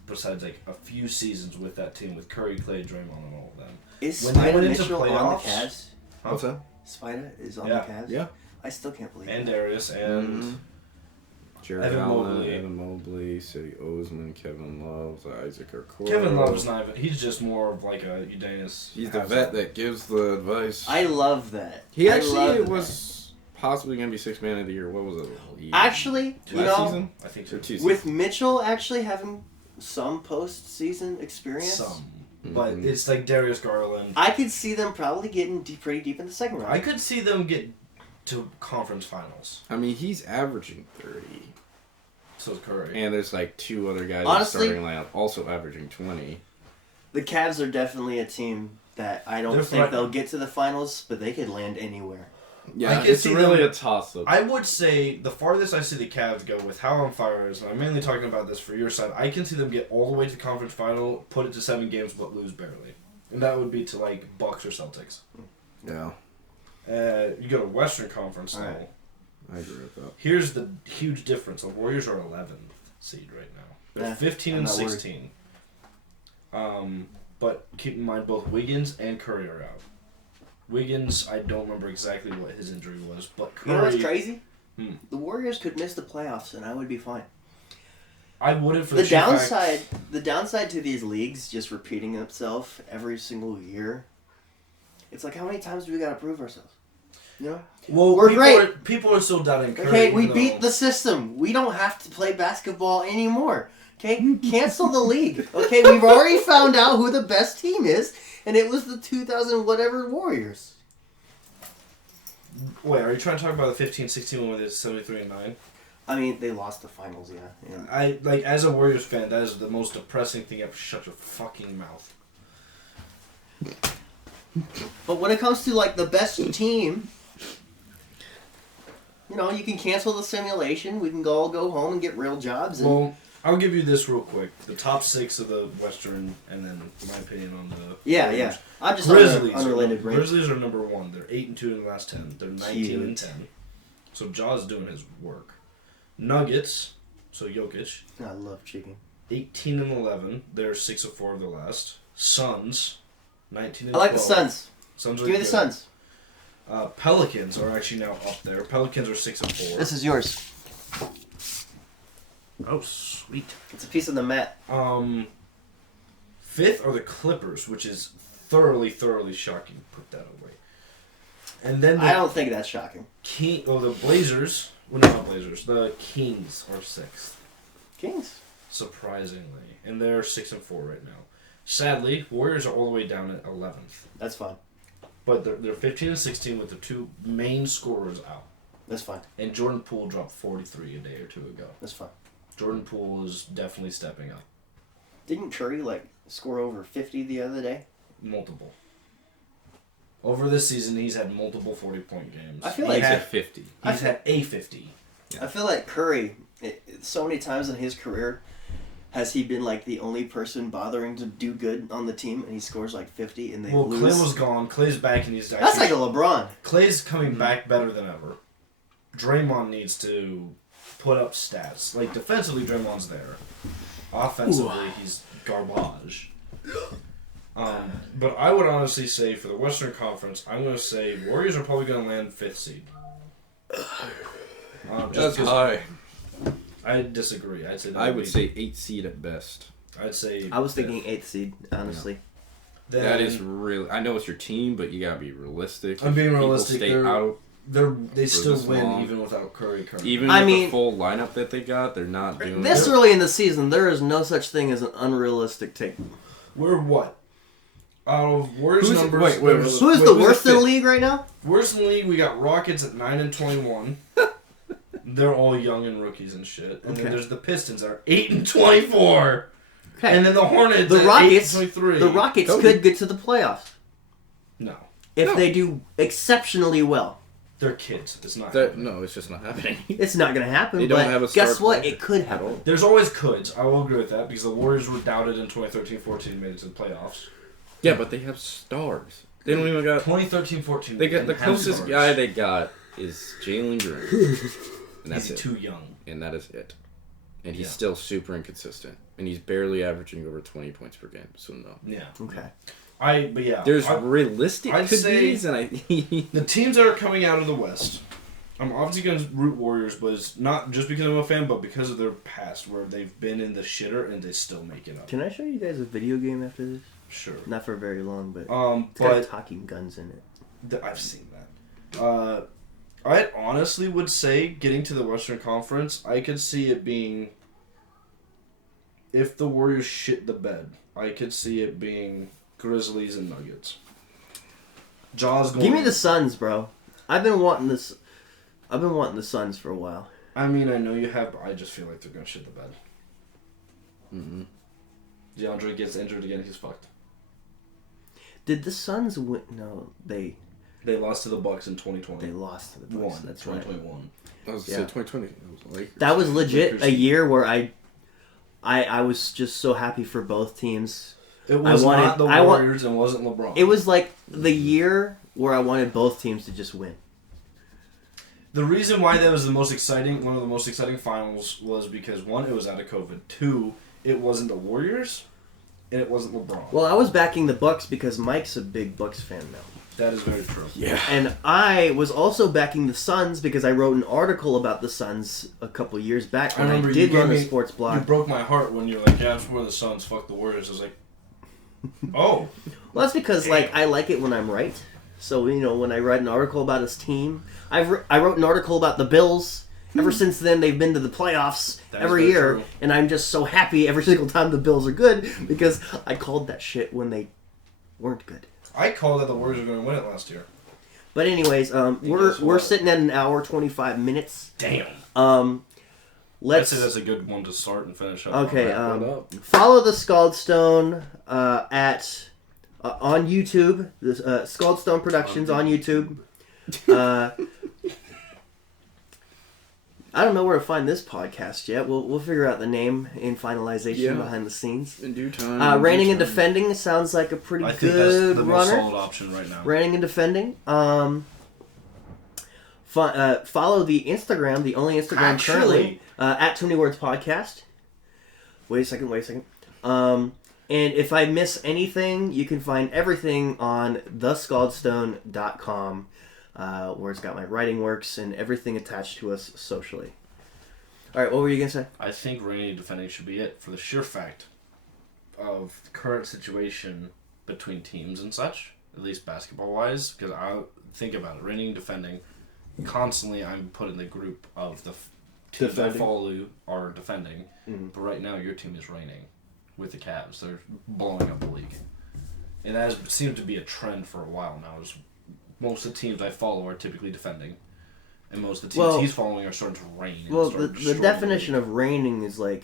besides like a few seasons with that team with Curry, Clay, Draymond, and all of them. is when they Spider went into Mitchell on the playoffs- Cavs? What's that? Spider is on Yeah. the Cavs. Yeah. I still can't believe And it. Darius and Mhm. Jared Evan Allen, Mobley. Evan Mobley, Cedi Osman, Kevin Love, Isaac Okoro. Kevin Love's not even. He's just more of like a Udonis. He's the Haslam. vet that gives the advice. I love that. He I actually love was possibly going to be 6th man of the year. What was it? that. Actually, you Last know, season? I think Or so. 2 seasons? with Mitchell actually having some postseason experience, Some, but Mhm. it's like Darius Garland. I could see them probably getting pretty deep in the second round. I could see them get to conference finals. I mean, he's averaging 30. So is Curry. And there's like 2 other guys Honestly- in the starting lineup also averaging 20. The Cavs are definitely a team that I don't They're think threatening. they'll get to the finals, but they could land anywhere. Yeah, I can it's see really them- a toss-up. I would say the farthest I see the Cavs go with how on fire is, and I'm mainly talking about this for your side, I can see them get all the way to the conference final, put it to 7 games, but lose barely. And that would be to like Bucks or Celtics. Yeah, You go to Western Conference though. Alright. I agree with that. Here's the huge difference. The Warriors are 11th seed right now. They're Yeah, 15 I'm and not worried. 16. but keep in mind both Wiggins and Curry are out. Wiggins, I don't remember exactly what his injury was, but Curry... You know what's crazy? Hmm. The Warriors could miss the playoffs, and I would be fine. I wouldn't for The sheer downside, fact- the downside to these leagues just repeating itself every single year. It's like, how many times do we gotta prove ourselves? You know? Well, We're people great. People are still doubting Curry. Okay, we even beat though- the system. We don't have to play basketball anymore. Okay, cancel the league. Okay, we've already found out who the best team is, and it was the 2000 whatever Warriors. Wait, are you trying to talk about the 15-16 one where they 73-9? I mean, they lost the finals, yeah. I like as a Warriors fan, that is the most depressing thing ever. Shut your fucking mouth. But when it comes to like the best team, you know, you can cancel the simulation. We can all go home and get real jobs. And Well, I'll give you this real quick: the top 6 of the Western, and then my opinion on the yeah. Warriors. I'm just Grizzlies. unrelated. Right? Grizzlies are number 1. They're 8-2 in the last 10. They're 19-10. Cute. So Jaw's doing his work. Nuggets. So Jokic. I love chicken. 18-11. They're 6-4 of the last. Suns. 19-12. I like the Suns. Suns are Give me the good. Suns. Pelicans are actually now up there. Pelicans are 6-4. This is yours. Oh, sweet. It's a piece of the mat. 5th are the Clippers, which is thoroughly shocking. Put that away. And then I the don't think that's shocking. the Blazers. Well, no, not Blazers. The Kings are 6th, Kings. surprisingly, and they're 6-4 right now. Sadly, Warriors are all the way down at 11th, That's fine. but they're 15-16 with their 2 main scorers out. That's fine. And Jordan Poole dropped 43 a day or 2 ago. That's fine. Jordan Poole is definitely stepping up. Didn't Curry like score over 50 the other day? Multiple. Over this season, he's had multiple 40-point games. I feel He's like at 50. He's had a 50. I feel like Curry, so many times in his career, has he been like the only person bothering to do good on the team, and he scores like 50 and they Well, lose. Clay was gone. Clay's back, and he's That's like a LeBron. Clay's coming back better than ever. Draymond needs to put up stats. Like, defensively, Draymond's there. Offensively, he's garbage. But I would honestly say, for the Western Conference, I'm going to say Warriors are probably going to land 5th seed. That's high. I disagree. I'd say I would say 8 seed at best. I'd say I was thinking 8th seed, honestly. then, That is really. I know it's your team, but you gotta be realistic. I'm being People realistic. Stay They're- out. they still this win long. even without Curry. Even I with mean- the full lineup that they got, they're not doing This it. early in the season, there is no such thing as an unrealistic take. We're what? Out of worst Who's- numbers. wait, there's- Who's Wait, the who's worst the in the fifth? league right now? Worst in the league, we got Rockets at 9-21. They're all young and rookies and shit. And Okay. then there's the Pistons that are 8-24. Okay. And then the Hornets The at Rockets, 8-23. the Rockets Kobe. could get to the playoffs No. if No. they do exceptionally well. They're kids. It's not That, happening. no, it's just not happening. It's not going to happen, They don't but have a guess star what? player It could at happen. all. There's always coulds. I will agree with that because the Warriors were doubted in 2013-14 and made it to the playoffs. Yeah, but they have stars. They don't even got. 2013-14. They got the didn't have closest stars. guy they got is Jalen Green, and that's He's it. too young. And that is it. And he's Yeah. still super inconsistent, and he's barely averaging over 20 points per game. So no. Yeah. Okay. But yeah. There's I- realistic I'd could say- be's, and I. The teams that are coming out of the West, I'm obviously going to root Warriors, but it's not just because I'm a fan, but because of their past, where they've been in the shitter and they still make it up. Can I show you guys a video game after this? Sure. Not for very long, but it's got But talking guns in it. I've seen that. I honestly would say, getting to the Western Conference, I could see it being, if the Warriors shit the bed, I could see it being Grizzlies and Nuggets. Jaws going. Give me the Suns, bro. I've been wanting this. I've been wanting the Suns for a while. I mean, I know you have, but I just feel like they're going to shit the bed. Mm-hmm. DeAndre gets injured again, he's fucked. Did the Suns win? No, they lost to the Bucks in 2020. they lost to the Bucks. That's right. 2021. I was Yeah. 2020. It was Lakers. That was legit Lakers. a year where I was just so happy for both teams. It was wanted- not the I wa- Warriors and wasn't LeBron. It was like the year where I wanted both teams to just win. The reason why that was one of the most exciting finals was because, one, it was out of COVID. Two, it wasn't the Warriors. and it wasn't LeBron. Well, I was backing the Bucks because Mike's a big Bucks fan now. That is very true. Yeah. And I was also backing the Suns because I wrote an article about the Suns a couple years back when I did run a sports blog. You broke my heart when you were like, yeah, I'm for the Suns, fuck the Warriors. I was like, oh. Well, that's because Damn. like I like it when I'm right. So, when I write an article about his team, I wrote an article about the Bills. Ever since then, they've been to the playoffs every year, true. and I'm just so happy every single time the Bills are good because I called that shit when they weren't good. I called that the Warriors were going to win it last year. But anyways, we're sitting at an hour 25 minutes. Damn. I'd I'd say that's a good one to start and finish up. Okay. Wrap it up. Follow the Scaldstone on YouTube. The Scaldstone Productions on YouTube. I don't know where to find this podcast yet. We'll figure out the name in finalization behind the scenes. In due time. Reigning and Defending sounds like a pretty I think good that's the most runner. solid option right now. Reigning and Defending. Follow the Instagram, the only Instagram currently, at Too Many Words Podcast. Wait a second. And if I miss anything, you can find everything on thescaldstone.com. Where it's got my writing works and everything attached to us socially. All right, what were you going to say? I think reigning and defending should be it for the sheer fact of the current situation between teams and such, at least basketball-wise, because I think about it, reigning and defending, constantly I'm put in the group of the teams I follow are defending, but right now your team is reigning with the Cavs. They're blowing up the league. And that seems to be a trend for a while now, is most of the teams I follow are typically defending, and most of the teams he's following are starting to reign. Well, the definition of reigning is like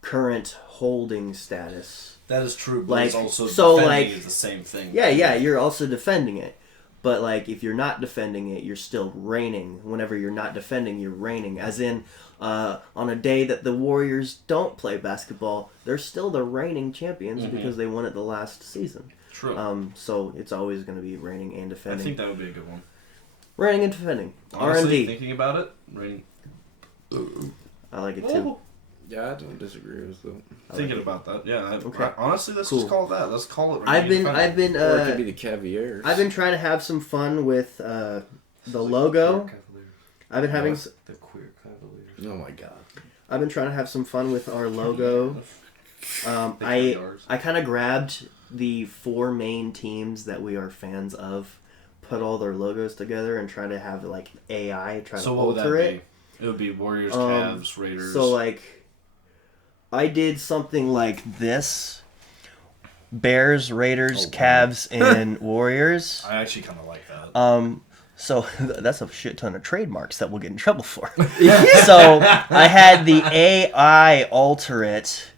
current holding status. That is true, but Like, it's also so, defending like- is the same thing. Yeah, you're also defending it. But like if you're not defending it, you're still reigning. Whenever you're not defending, you're reigning. As in, on a day that the Warriors don't play basketball, they're still the reigning champions because they won it the last season. True. So it's always going to be reigning and I defending. think that would be a good one. Reigning and defending. Honestly, R&D. thinking about it, reigning. I like it too. Yeah, I don't disagree with that. Thinking about that, yeah. Okay. Honestly, let's Cool. just call it that. Let's call it. I've reigning been and defending. Or it could be the Cavaliers. I've been trying to have some fun with the logo. I've been having the queer Cavaliers. Oh my god. I've been trying to have some fun with our logo. I kind of grabbed the 4 main teams that we are fans of, put all their logos together, and try to have like AI try to what would alter that it. be? It would be Warriors, Cavs, Raiders. So like, I did something like this: Bears, Raiders, Cavs, and Warriors. I actually kind of like that. So that's a shit ton of trademarks that we'll get in trouble for. So I had the AI alter it,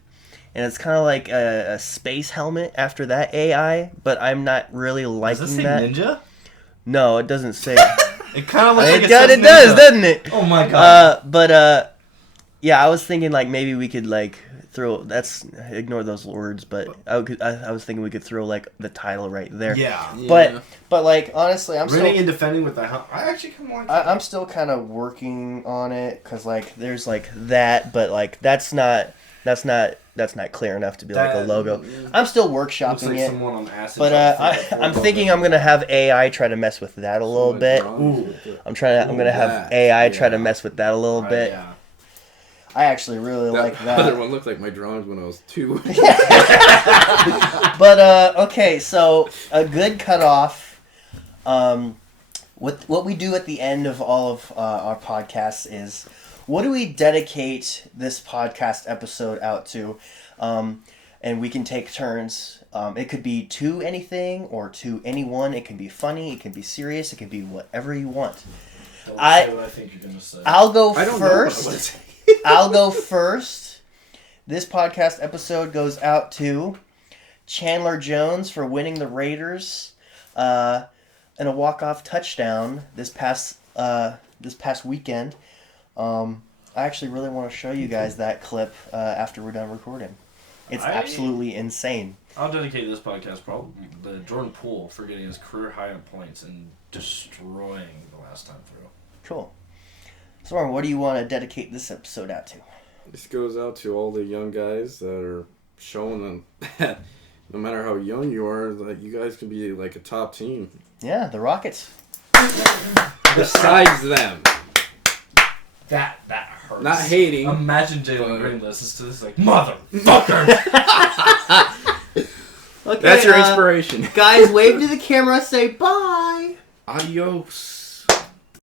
and it's kind of like a space helmet after that AI, but I'm not really liking Does this say that. Ninja? No, it doesn't say. It kind of looks like it says does, Ninja. doesn't it? Oh my god. Yeah, I was thinking like maybe we could like ignore those words, but I was thinking we could throw like the title right there. Yeah. But like honestly, I'm Reigning still and defending with the I actually kind of like that. I'm still kind of working on it because like there's like that, but like that's not clear enough to be like a That- logo. I'm still Looks workshopping like it, someone on acid. but I'm thinking I'm gonna have AI try to mess with that a little bit. Ooh. I'm gonna have that, AI try to yeah. mess with that a little bit. Yeah. I actually really like That other that. one looked like my drawings when I was 2. But okay, so a good cutoff. What we do at the end of all of our podcasts is, what do we dedicate this podcast episode out to? And we can take turns. It could be to anything or to anyone. It can be funny. It can be serious. It can be whatever you want. Don't I- say what I think you're gonna say. I'll go I don't know what I first. would say. I'll go first. This podcast episode goes out to Chandler Jones for winning the Raiders in a walk-off touchdown this past weekend. I actually really want to show you guys that clip after we're done recording. It's absolutely insane. I'll dedicate this podcast probably to Jordan Poole for getting his career high in points and destroying the last time through. Cool. Soren, what do you want to dedicate this episode out to? This goes out to all the young guys that are showing them that no matter how young you are, that you guys can be like a top team. Yeah, the Rockets. Besides them. That hurts. Not hating. Imagine Jalen but- Green listens to this like, motherfucker! Okay, That's your inspiration. Guys, wave to the camera, say bye. Adios.